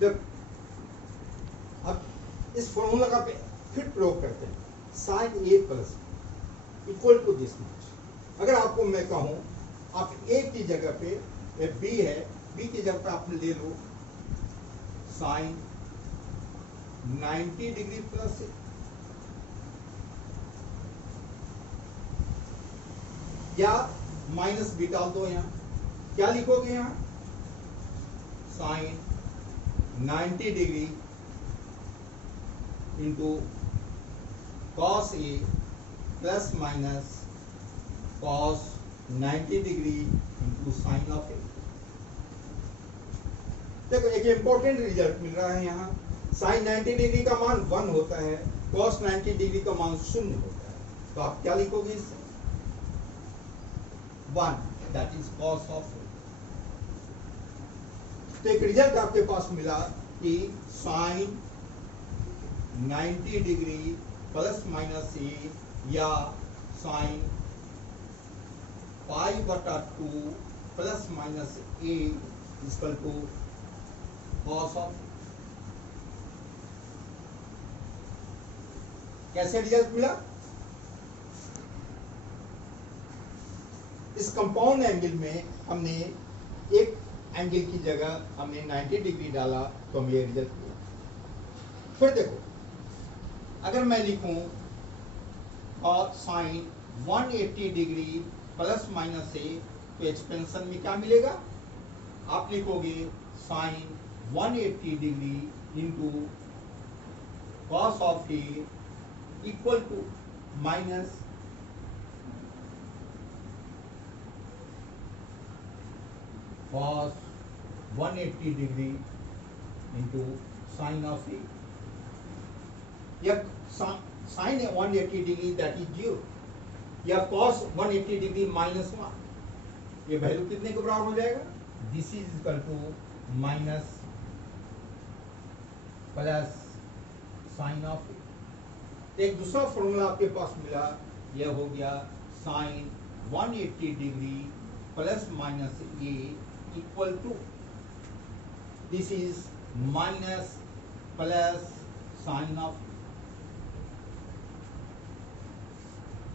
जब अब इस फॉर्मूला का फिर प्रयोग करते हैं, sine a plus equal to this much. अगर आपको मैं कहूं आप a की जगह पे b है, b की जगह पे आप ले लो साइन 90 डिग्री प्लस a, या माइनस b डाल दो, यहाँ क्या लिखोगे, यहाँ sine 90 degree into cos A plus minus cos 90 degree into sine of A. देखो एक इंपॉर्टेंट रिजल्ट मिल रहा है यहाँ, साइन 90 डिग्री का मान 1 होता है, कॉस 90 डिग्री का मान 0 होता है, तो आप क्या लिखोगे इससे 1, that is cos of A. तो एक रिजल्ट आपके पास मिला कि sine 90 degree plus minus A या साइन पाई बटा 2 plus minus A equal to cos of. कैसे रिजल्ट मिला? इस कंपाउंड एंगल में हमने एक एंगल की जगह हमने 90 डिग्री डाला तो हमें ये रिजल्ट मिला। फिर देखो, अगर मैं लिखूं और sine 180 degree plus minus A, तो एक्सपेंशन में क्या मिलेगा? आप लिखोगे sine 180 degree into cos of A equal to minus cos 180 degree into sine of A, या साइन 180 डिग्री दैट इज 0, या cos 180 डिग्री माइनस 1, ये वैल्यू कितने के बराबर हो जाएगा? This is equal to minus plus sine of A. एक दूसरा फॉर्मूला आपके पास मिला, यह हो गया sine 180 degree plus minus A equal to, this is minus plus sin of,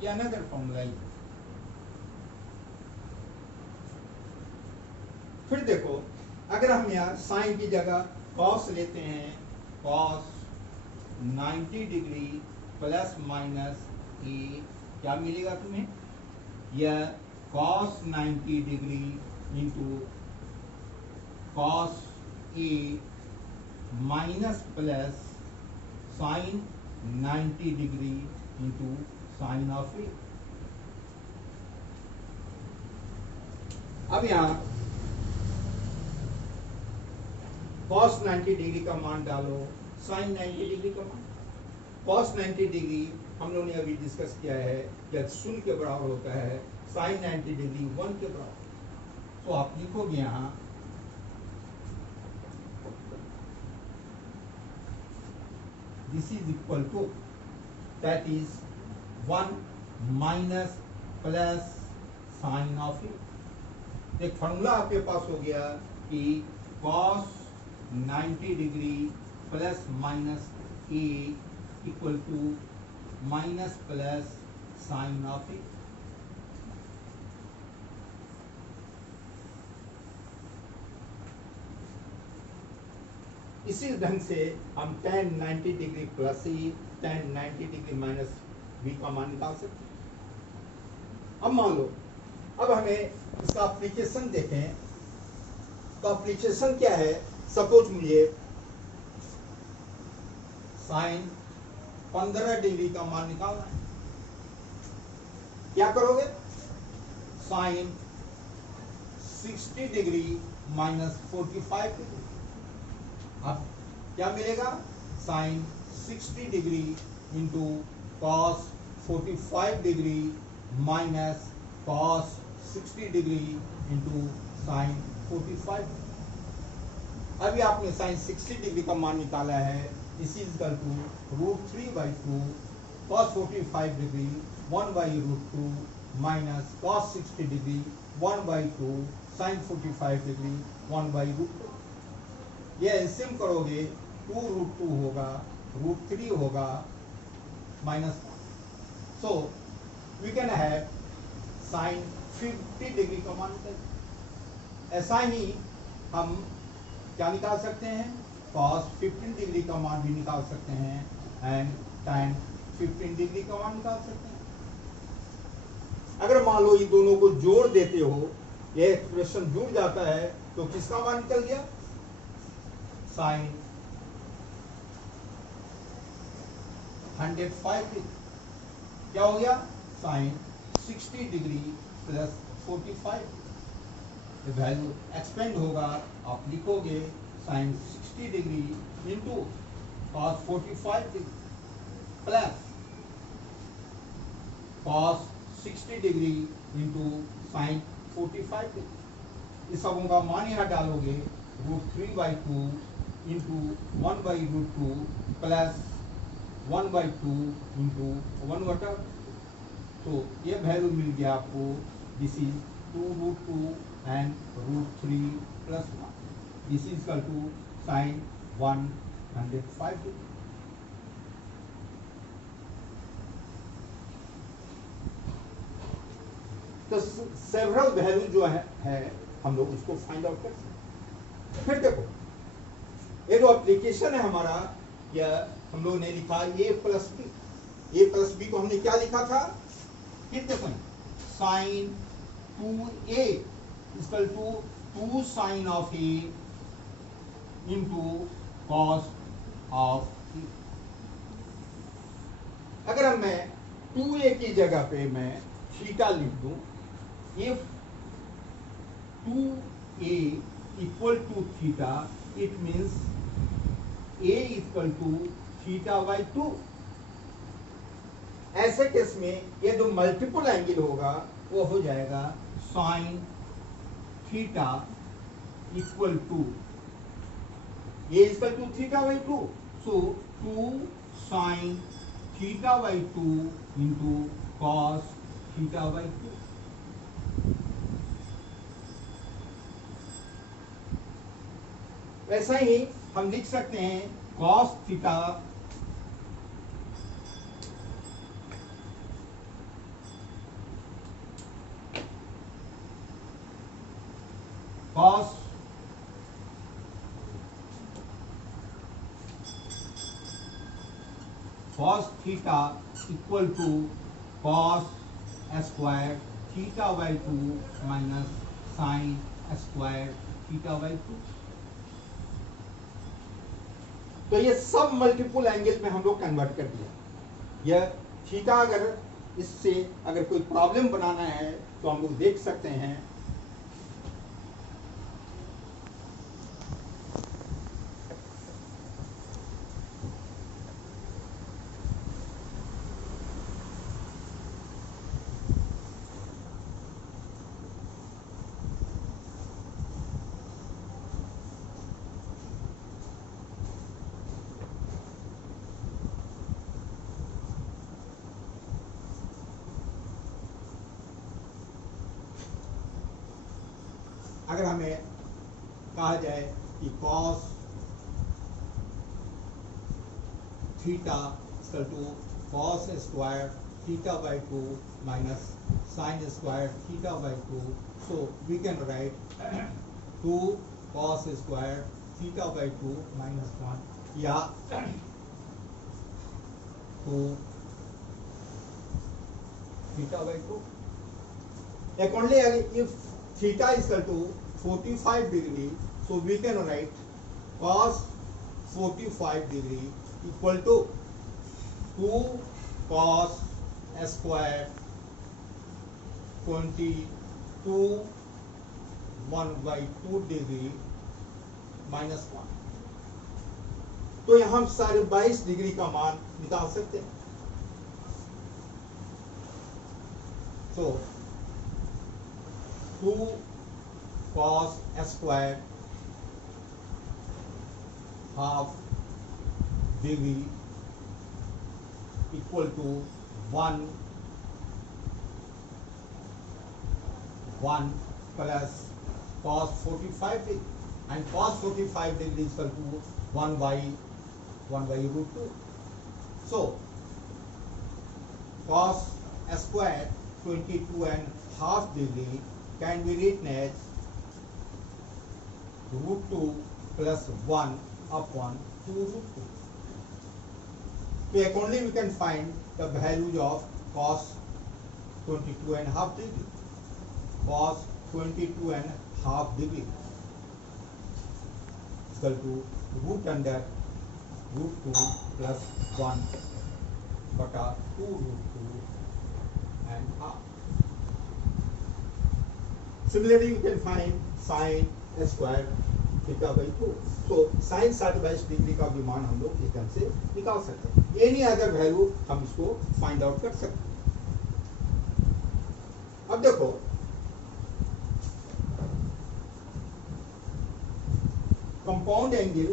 ये another formula है। फिर देखो, अगर हम यहाँ साइन की जगह cos लेते हैं, cos 90 degree plus minus A, क्या मिलेगा तुम्हें? यह cos 90 degree into cos a minus plus sine 90 degree into sine of A. अब यहाँ cos 90 डिग्री का मान डालो, साइन 90 डिग्री का मान। cos 90 डिग्री हम लोगों ने अभी डिस्कस किया है जब 0 के बराबर होता है, साइन 90 डिग्री 1 के बराबर। तो आप लिखोगे यहाँ this is equal to, that is 1 minus plus sin of a। एक फॉर्मूला आपके पास हो गया कि cos 90 degree plus minus A equal to minus plus sine of A. इसी ढंग से हम tan 90 degree plus A, tan 90 degree minus B का मान निकाल सकते हैं। अब मान लो, अब हमें इसका एप्लीकेशन देखें, तो एप्लीकेशन क्या है? सपोज मुझे साइन 15 डिग्री का मान निकालना है, क्या करोगे? साइन 60 डिग्री माइनस 45 डिग्री, अब क्या मिलेगा? Sine 60 degree into cos 45 degree minus cos 60 degree into sine 45। अभी आपने साइन 60 डिग्री का मान निकाला है, इस is equal to √3/2 cos 45 degree 1/√2 minus cos 60 degree 1/2 sine 45 degree 1/√2। ये एलसीएम करोगे 2√2 होगा, √3 होगा, minus, so we can have sine 50 degree का मान निकल। ऐसा ही हम क्या निकाल सकते हैं? cos 15 डिग्री का मान भी निकाल सकते हैं एंड tan 15 डिग्री का मान निकाल सकते हैं। अगर मान लो ये दोनों को जोड़ देते हो, ये एक्सप्रेशन जुड़ जाता है, तो किसका मान निकल गया? Sine 105 degree. क्या हो गया? Sine 60 degree plus 45। Value expand होगा, आप लिखोगे sine 60 degree into cos 45 degree plus cos 60 degree into sine 45 degree. इस सबों का मान यहाँ डालोगे √3/2 into 1/√2 plus 1/2 into 1/2। तो ये वैल्यू मिल गया आपको, this is 2√2 and √3 plus 1। This is equal to sin 105 degree. तो सेवरल वैल्यू जो है हम लोग उसको फाइंड आउट कर सकते हैं। फिर देखो ये जो एप्लीकेशन है हमारा, यह हम लोग ने लिखा a प्लस बी को हमने क्या लिखा था, फिर देखो sine 2a equal to 2 sine of a into cos of a। अगर हम मैं 2a की जगह पे मैं थीटा लिख दूं, if 2a equal to theta, it means a equal to theta by 2। ऐसे केस में ये जो मल्टीपल एंगल होगा वो हो जाएगा sine theta equal to a equal to theta by 2। So 2 sine theta by 2 into cos theta by 2। वैसा ही हम लिख सकते हैं cos theta cos theta equal to cos square theta by 2 minus sine square theta by 2। तो ये सब multiple angle में हम लोग कन्वर्ट कर दिया। यह थीटा अगर इससे अगर कोई प्रॉब्लम बनाना है तो हम लोग देख सकते हैं। अगर हमें कहा जाए कि cos theta equal to cos square theta by 2 minus sine square theta by 2, so we can write 2 cos square theta by 2 minus 1 या 2 theta by 2। Accordingly, if theta is equal to 45 degree, so we can write cos 45 degree equal to 2 cos square 22 1/2 degree minus 1। तो यहाँ हम सारे 22 degree का मान निकाल सकते हैं। So 2 cos square half degree equal to 1 plus cos 45 degree, and cos 45 degree is equal to 1/√2। So cos square 22.5 degree can be written as √2 plus 1 upon 2√2। So accordingly we can find the values of cos 22.5 degree। Cos 22.5 degree equal to √2 plus 1 बटा 2√2 and half। Similarly, you can find sin square theta by 2। So sin 60 degree का भी मान हम लोग इस ढंग से निकाल सकते हैं। एनी अदर वैल्यू हम इसको फाइंड आउट कर सकते हैं। अब देखो कंपाउंड एंगल,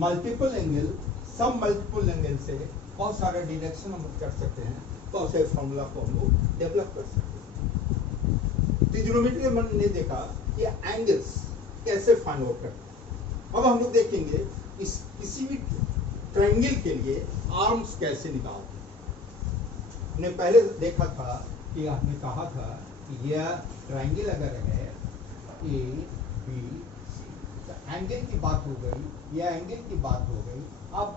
मल्टीपल एंगल, सब मल्टीपल एंगल से बहुत सारे डिरेक्शन हम कर सकते हैं, बहुत सारे फॉर्मूला को हम लोग डेवलप कर सकते हैं। ट्रिग्नोमेट्री में हमने देखा कि एंगल्स कैसे फाइंड आउट करते हैं। अब हम लोग देखेंगे इस किसी भी ट्रायंगल के लिए आर्म्स कैसे निकालते हैं। हमने पहले देखा था कि आपने कहा था कि यह ट्रायंगल अगर है ए बी सी, तो एंगल की बात हो गई, यह एंगल की बात हो गई। अब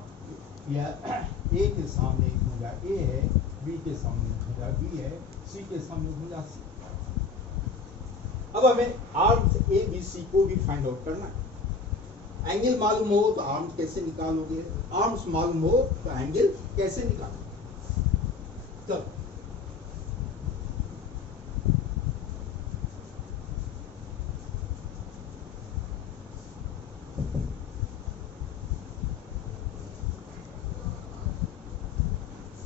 यह ए के सामने एक भुजा ए है, बी के सामने भुजा बी है, सी के सामने भुजा सी। अब हमें आर्म्स ए बी सी को भी फाइंड आउट करना है। एंगल मालूम हो तो आर्म्स कैसे निकालोगे, आर्म्स मालूम हो तो एंगल कैसे निकालोगे। चलो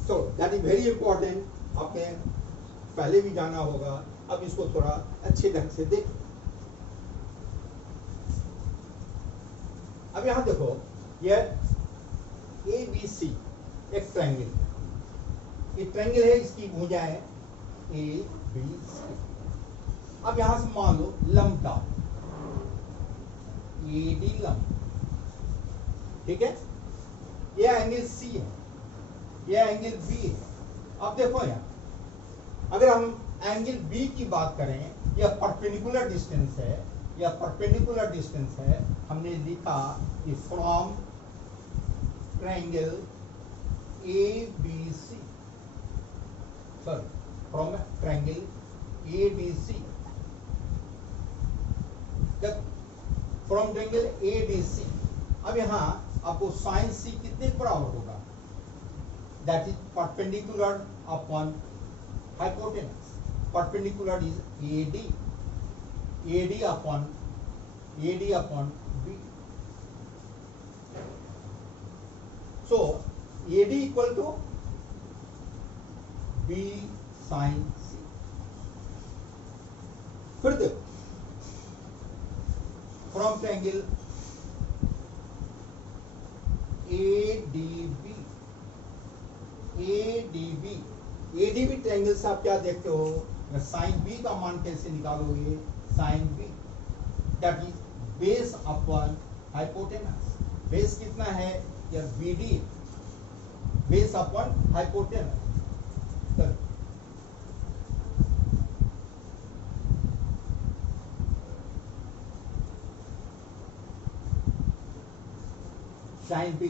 so that is very important, आपने पहले भी जाना होगा, अब इसको थोड़ा अच्छे ढंग से देखो। अब यहां देखो, यह ए बी सी एक ट्रायंगल, एक ट्रायंगल है, इसकी भुजाएं ए बी सी। अब यहां से मान लो लंब डाल, ए डी लंब, ठीक है। यह एंगल सी है, यह एंगल बी है। अब देखो यहाँ, अगर हम एंगल बी की बात करें, यह परपेंडिकुलर डिस्टेंस है, यह परपेंडिकुलर डिस्टेंस है। हमने लिखा कि from triangle A B C, sorry from triangle A B C, from triangle A D C. अब यहाँ आपको साइन सी कितने बराबर होगा, that is perpendicular upon hypotenuse. Perpendicular is AD upon B. So AD equal to B sin C. फिर देखो, from triangle ADB, ADB triangle से आप क्या देखते हो, साइन बी का मान कैसे निकालोगे, sine B that is base upon hypotenuse. Base कितना है, या BD, base upon hypotenuse. Sine B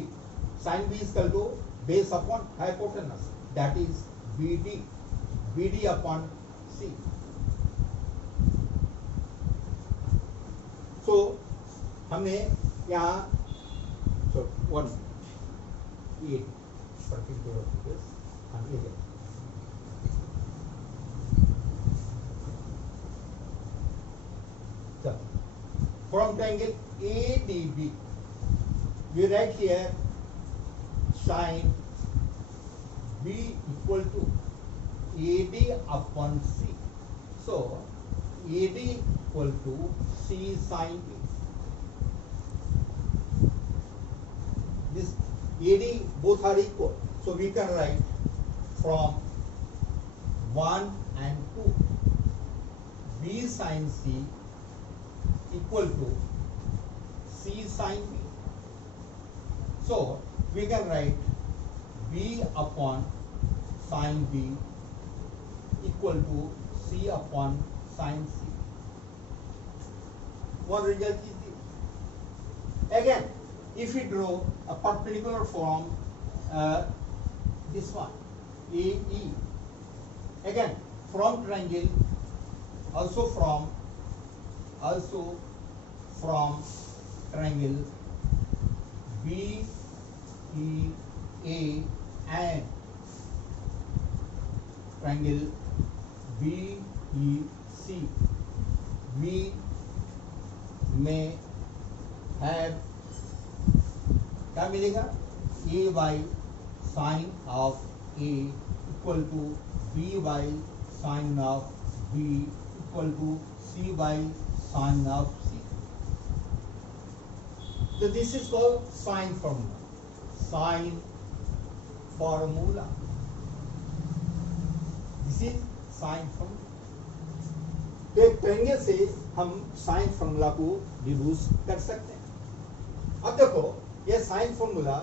is equal to base upon hypotenuse, that is BD upon C. So हमने यहाँ so 1 8 particular figures हम ये लें। So from triangle ADB we write here sin B equal to AD upon C. So AD equal to C sin B. This AD both are equal, so we can write from 1 and 2 B sin C equal to C sin B. So we can write B upon sin B equal to C upon sin C. What result is this? Again, if we draw a perpendicular from this one, AE, again from triangle, also from triangle BEA and triangle BEC, we may have क्या मिलेगा, A by sin of A equal to B by sin of B equal to C by sin of C. So this is called sine formula. Sine formula. This is sine formula. तो एक triangle से हम sign formula को deduce कर सकते हैं. अब देखो ये साइन फॉर्मूला,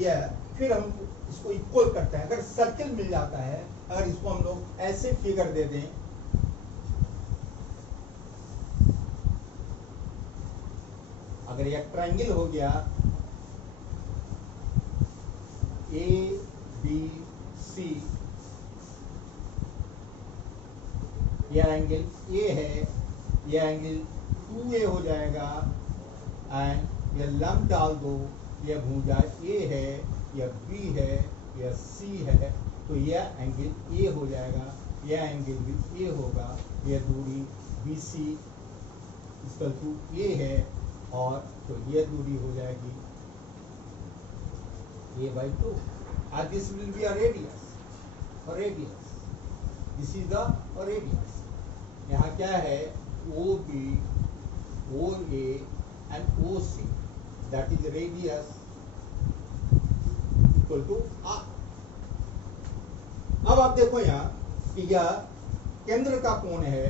ये फिर हम इसको इक्वल करते हैं. अगर सर्किल मिल जाता है, अगर इसको हम लोग ऐसे फिगर दे दें, अगर ये ट्रायंगल हो गया ए बी सी, यह एंगल ए है, यह एंगल 2A हो जाएगा, एंड यह लंब डाल दो, यह भुजा ए है, यह बी है, यह सी है, तो यह एंगल ए हो जाएगा, यह एंगल भी ए होगा, यह दूरी BC इक्वल टू ए है, और तो यह दूरी हो जाएगी A/2, and this will be a radius. This is the radius. यहाँ क्या है, OB, OA and OC, that is radius equal to R. अब आप देखो यहाँ कि यह केंद्र का कोण है,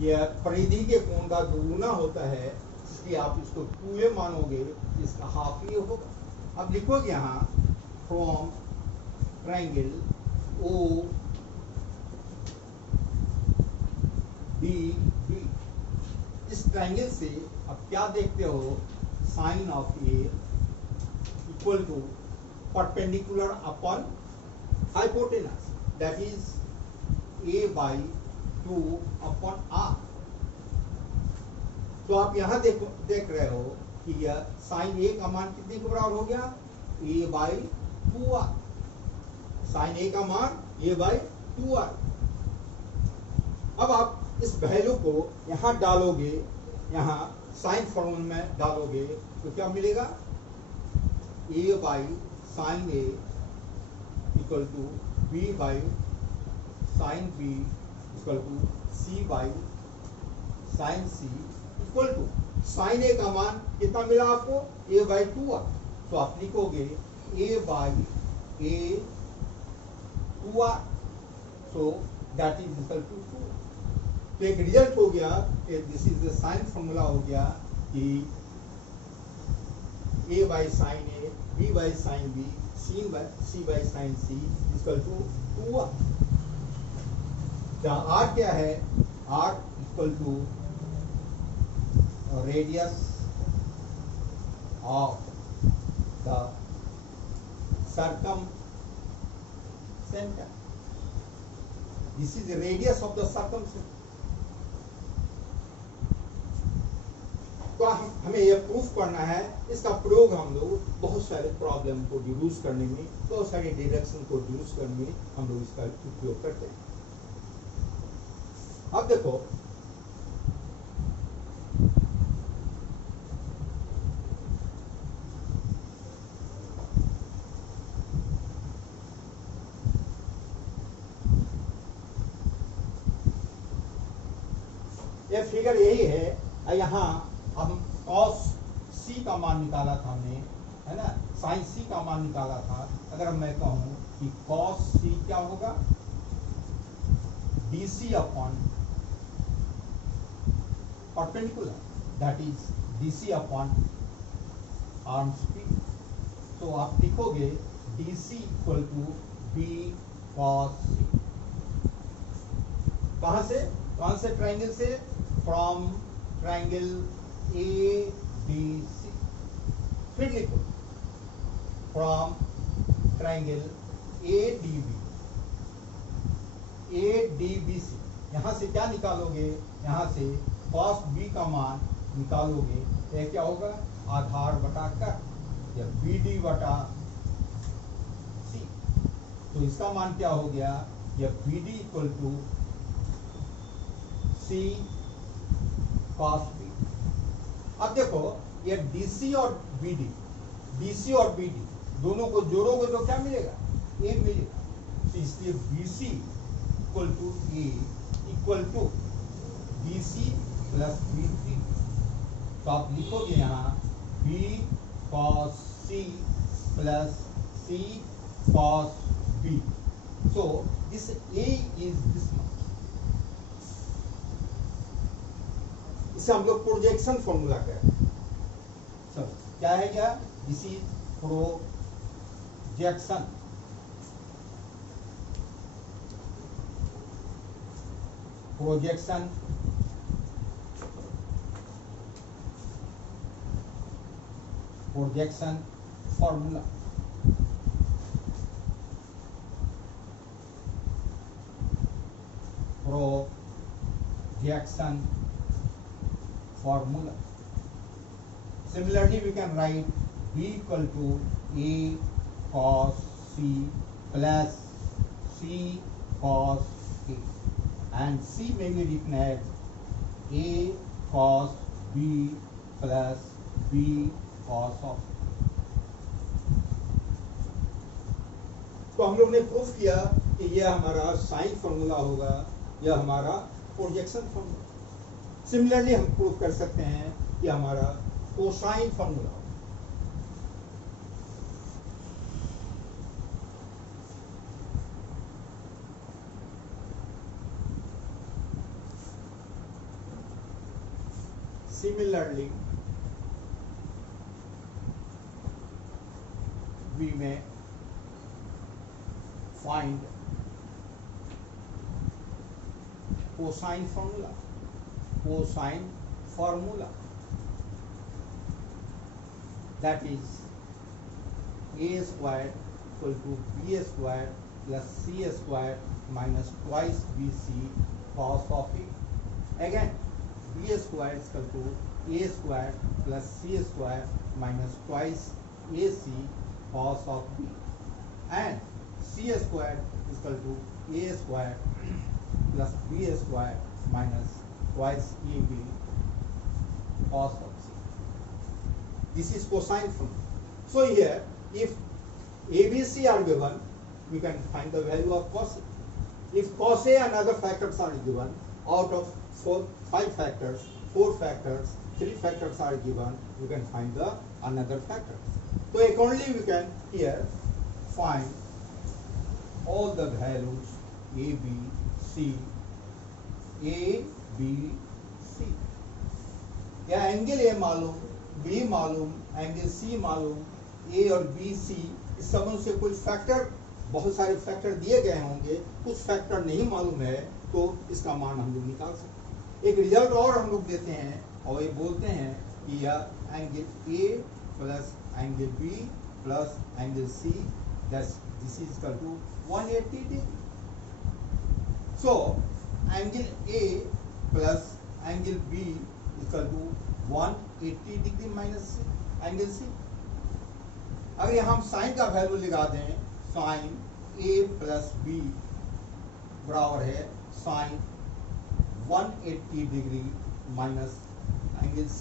यह परिधि के कोण का दुगुना होता है, इसलिए आप इसको 2A मानोगे, इसका हाफ ये होगा. अब लिखोगे यहाँ फ्रॉम ट्रायंगल O DB, इस ट्रायंगल से अब क्या देखते हो, sine of A equal to perpendicular upon hypotenuse, that is A/2 upon R. तो आप यहाँ देख रहे हो कि यह साइन A का मान कितने के बराबर हो गया, A/2R. साइन A का मान A/2R. अब आप इस वैल्यू को यहाँ डालोगे, यहाँ साइन फॉर्मूला में डालोगे, तो क्या मिलेगा, A/sin A equal to B/sin B equal to C/sin C equal to sine A का मान कितना मिला आपको, A/2R. तो आप लिखोगे A/A2R, so that is equal to 2. तो एक रिजल्ट हो गया कि this is the sine formula हो गया कि A/sin A, B/sin B, C/sin C equal to 2R. R क्या है, R equal to radius of the circumcenter. This is the radius of the circumcenter. तो हमें यह प्रूफ करना है, इसका प्रयोग हम लोग बहुत सारे प्रॉब्लम को डिड्यूस करने में, बहुत सारे डिडक्शन को डिड्यूस करने में हम लोग इसका उपयोग करते हैं. अब देखो ये फिगर यही है. यहाँ अब cos C का मान निकाला था हमने, है ना, sin C का मान निकाला था. अगर मैं कहूँ कि cos C क्या होगा, DC upon perpendicular, that is DC upon arm speed. तो आप लिखोगे DC equal to B cos C. कहाँ से, कौन से ट्रायंगल से, फ्रॉम ट्रायंगल ABC. फिर लिखो फ्रॉम ट्रायंगल ADBC. यहाँ से क्या निकालोगे, यहाँ से cos B का मान निकालोगे, तो क्या होगा, आधार बटा कर, या BD बटा C. तो इसका मान क्या हो गया, या BD equal to C cos B. अब देखो ये DC और BD दोनों को जोड़ोगे तो क्या मिलेगा, A मिलेगा. तो इसलिए BC equal to A equal to BC plus BD. तो आप लिखोगे यहाँ B cos C plus C cos B. So this A is this much. इसे हम लोग प्रोजेक्शन फॉर्मूला कहते हैं. So क्या है क्या? This is projection. Projection projection formula. Projection formula. Similarly, we can write B equal to A cos C plus C cos A, and C may be written as A cos B plus B cos of. तो हम लोग ने proof किया कि यह हमारा sign formula होगा, यह हमारा प्रोजेक्शन फॉर्मूला. सिमिलरली हम प्रूफ कर सकते हैं कि हमारा cosine formula. Similarly we may find cosine formula. Cosine formula, that is A square equal to B square plus C square minus twice BC cos of A. Again, B square is equal to A square plus C square minus twice AC cos of B, and C square is equal to A square plus B square minus twice AB cos of C. This is cosine formula. So here, if ABC are given, we can find the value of cos A. If cos A and other factors are given, out of 5 factors, 4 factors, 3 factors are given, we can find the another factor. So accordingly we can here find all the values A, B, C, A, B, C. या angle A मालूम, B मालूम, angle C मालूम, A और B, C इस सब से कुछ factor, बहुत सारे फैक्टर दिए गए होंगे, कुछ फैक्टर नहीं मालूम है, तो इसका मान हम लोग निकाल सकते हैं. एक रिजल्ट और हम लोग देते हैं और ये बोलते हैं कि यह angle A plus angle B plus angle C, this is equal to 180 degree. So angle A plus angle B is equal to 180 degree minus angle C. अगर हम साइन का वैल्यू लगा दें, साइन A प्लस B बराबर है sine 180 degree minus angle C.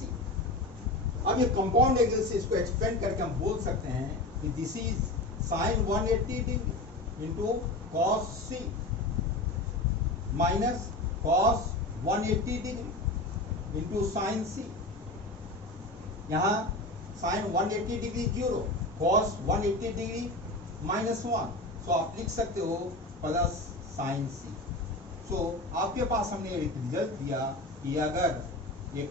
अब ये compound angle से इसको एक्सपेंड करके हम बोल सकते हैं कि this is sine 180 degree into cos C minus cos 180 degree into sine C. यहाँ sine 180 degree 0, cos 180 degree minus 1, so आप लिख सकते हो प्लस साइन C. सो आपके पास हमने एक रिजल्ट दिया कि अगर एक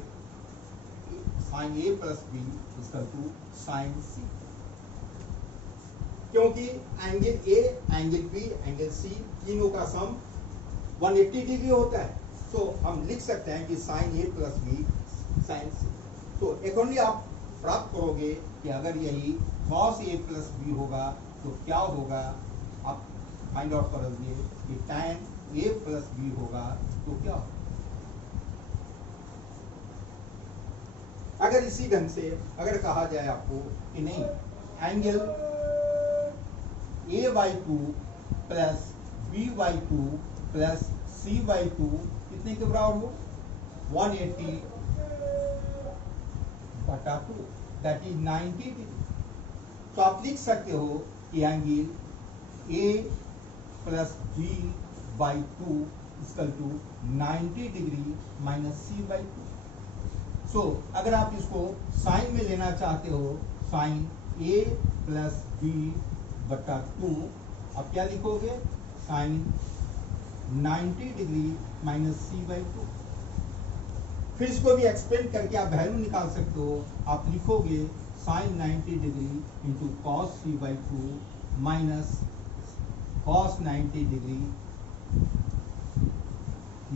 sine A plus B equal to sine C, क्योंकि angle A, angle B, angle C तीनों का सम 180 डिग्री होता है, तो हम लिख सकते हैं कि sine A plus B sine C. तो अकॉर्डिंगली आप प्राप्त करोगे कि अगर यही कॉस A प्लस B होगा तो क्या होगा, आप फाइंड आउट करोगे कि tan A प्लस B होगा तो क्या होगा. अगर इसी ढंग से अगर कहा जाए आपको कि नहीं, angle A/2 plus B/2 plus C/2 कितने के बराबर हो, 180 बटा 2, दैट इज 90 डिग्री. तो आप लिख सकते हो कि एंगल A प्लस B/2 equal to 90 degree minus C/2. So अगर आप इसको साइन में लेना चाहते हो, साइन a प्लस b बटा 2, आप क्या लिखोगे, sine 90 degree minus c by 2। फिर इसको भी एक्सपेंड करके आप वैल्यू निकाल सकते हो, आप लिखोगे sine 90 degree into cos c by 2 minus cos 90 degree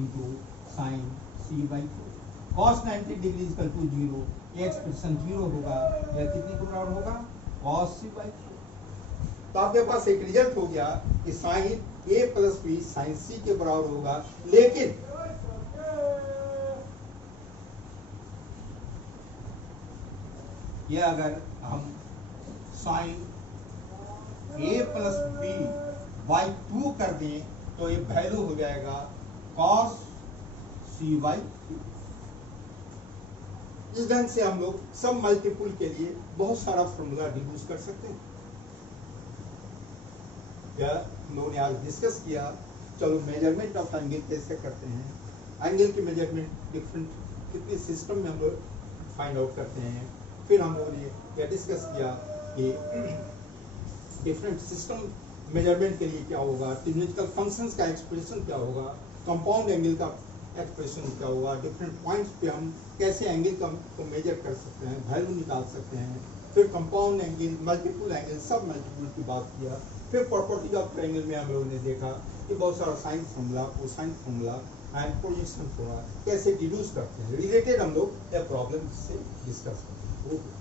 into sine c by 2। Cos 90 degree equal to 0, ये एक्सप्रेशन 0 होगा, यह कितनी के बराबर होगा, कॉस c बाई 2। तो आपके पास एक रिजल्ट हो गया कि sine a plus B sine c के बराबर होगा। लेकिन ये अगर हम sine a plus B by 2 कर दें तो ये वैल्यू हो जाएगा कॉस c बाई 2। इस ढंग से हम लोग सब मल्टीपल के लिए बहुत सारा फॉर्मूला डिड्यूस कर सकते हैं। यह हम लोगों ने आज डिस्कस किया। चलो मेजरमेंट ऑफ एंगल कैसे करते हैं, एंगल की मेजरमेंट डिफरेंट कितने सिस्टम में हम लोग फाइंड आउट करते हैं। फिर हम लोगों ने यह डिस्कस किया कि डिफरेंट सिस्टम मेजरमेंट के लिए क्या होगा, ट्रिग्नोमेट्रिकल फंक्शंस का एक्सप्रेशन क्या होगा, कंपाउंड एंगल का एक्सप्रेशन क्या होगा, डिफरेंट पॉइंट्स पे हम कैसे एंगल को मेजर कर सकते हैं, वैल्यू निकाल सकते हैं। फिर कंपाउंड एंगल, मल्टीपल एंगल, सब मल्टीपल की बात किया। फिर प्रॉपर्टीज ऑफ ट्रायंगल में हम लोगों ने देखा कि बहुत सारा sine formula, cosine formula and projection formula कैसे डिड्यूस करते हैं। रिलेटेड हम लोग यह प्रॉब्लम से डिस्कस करते हैं।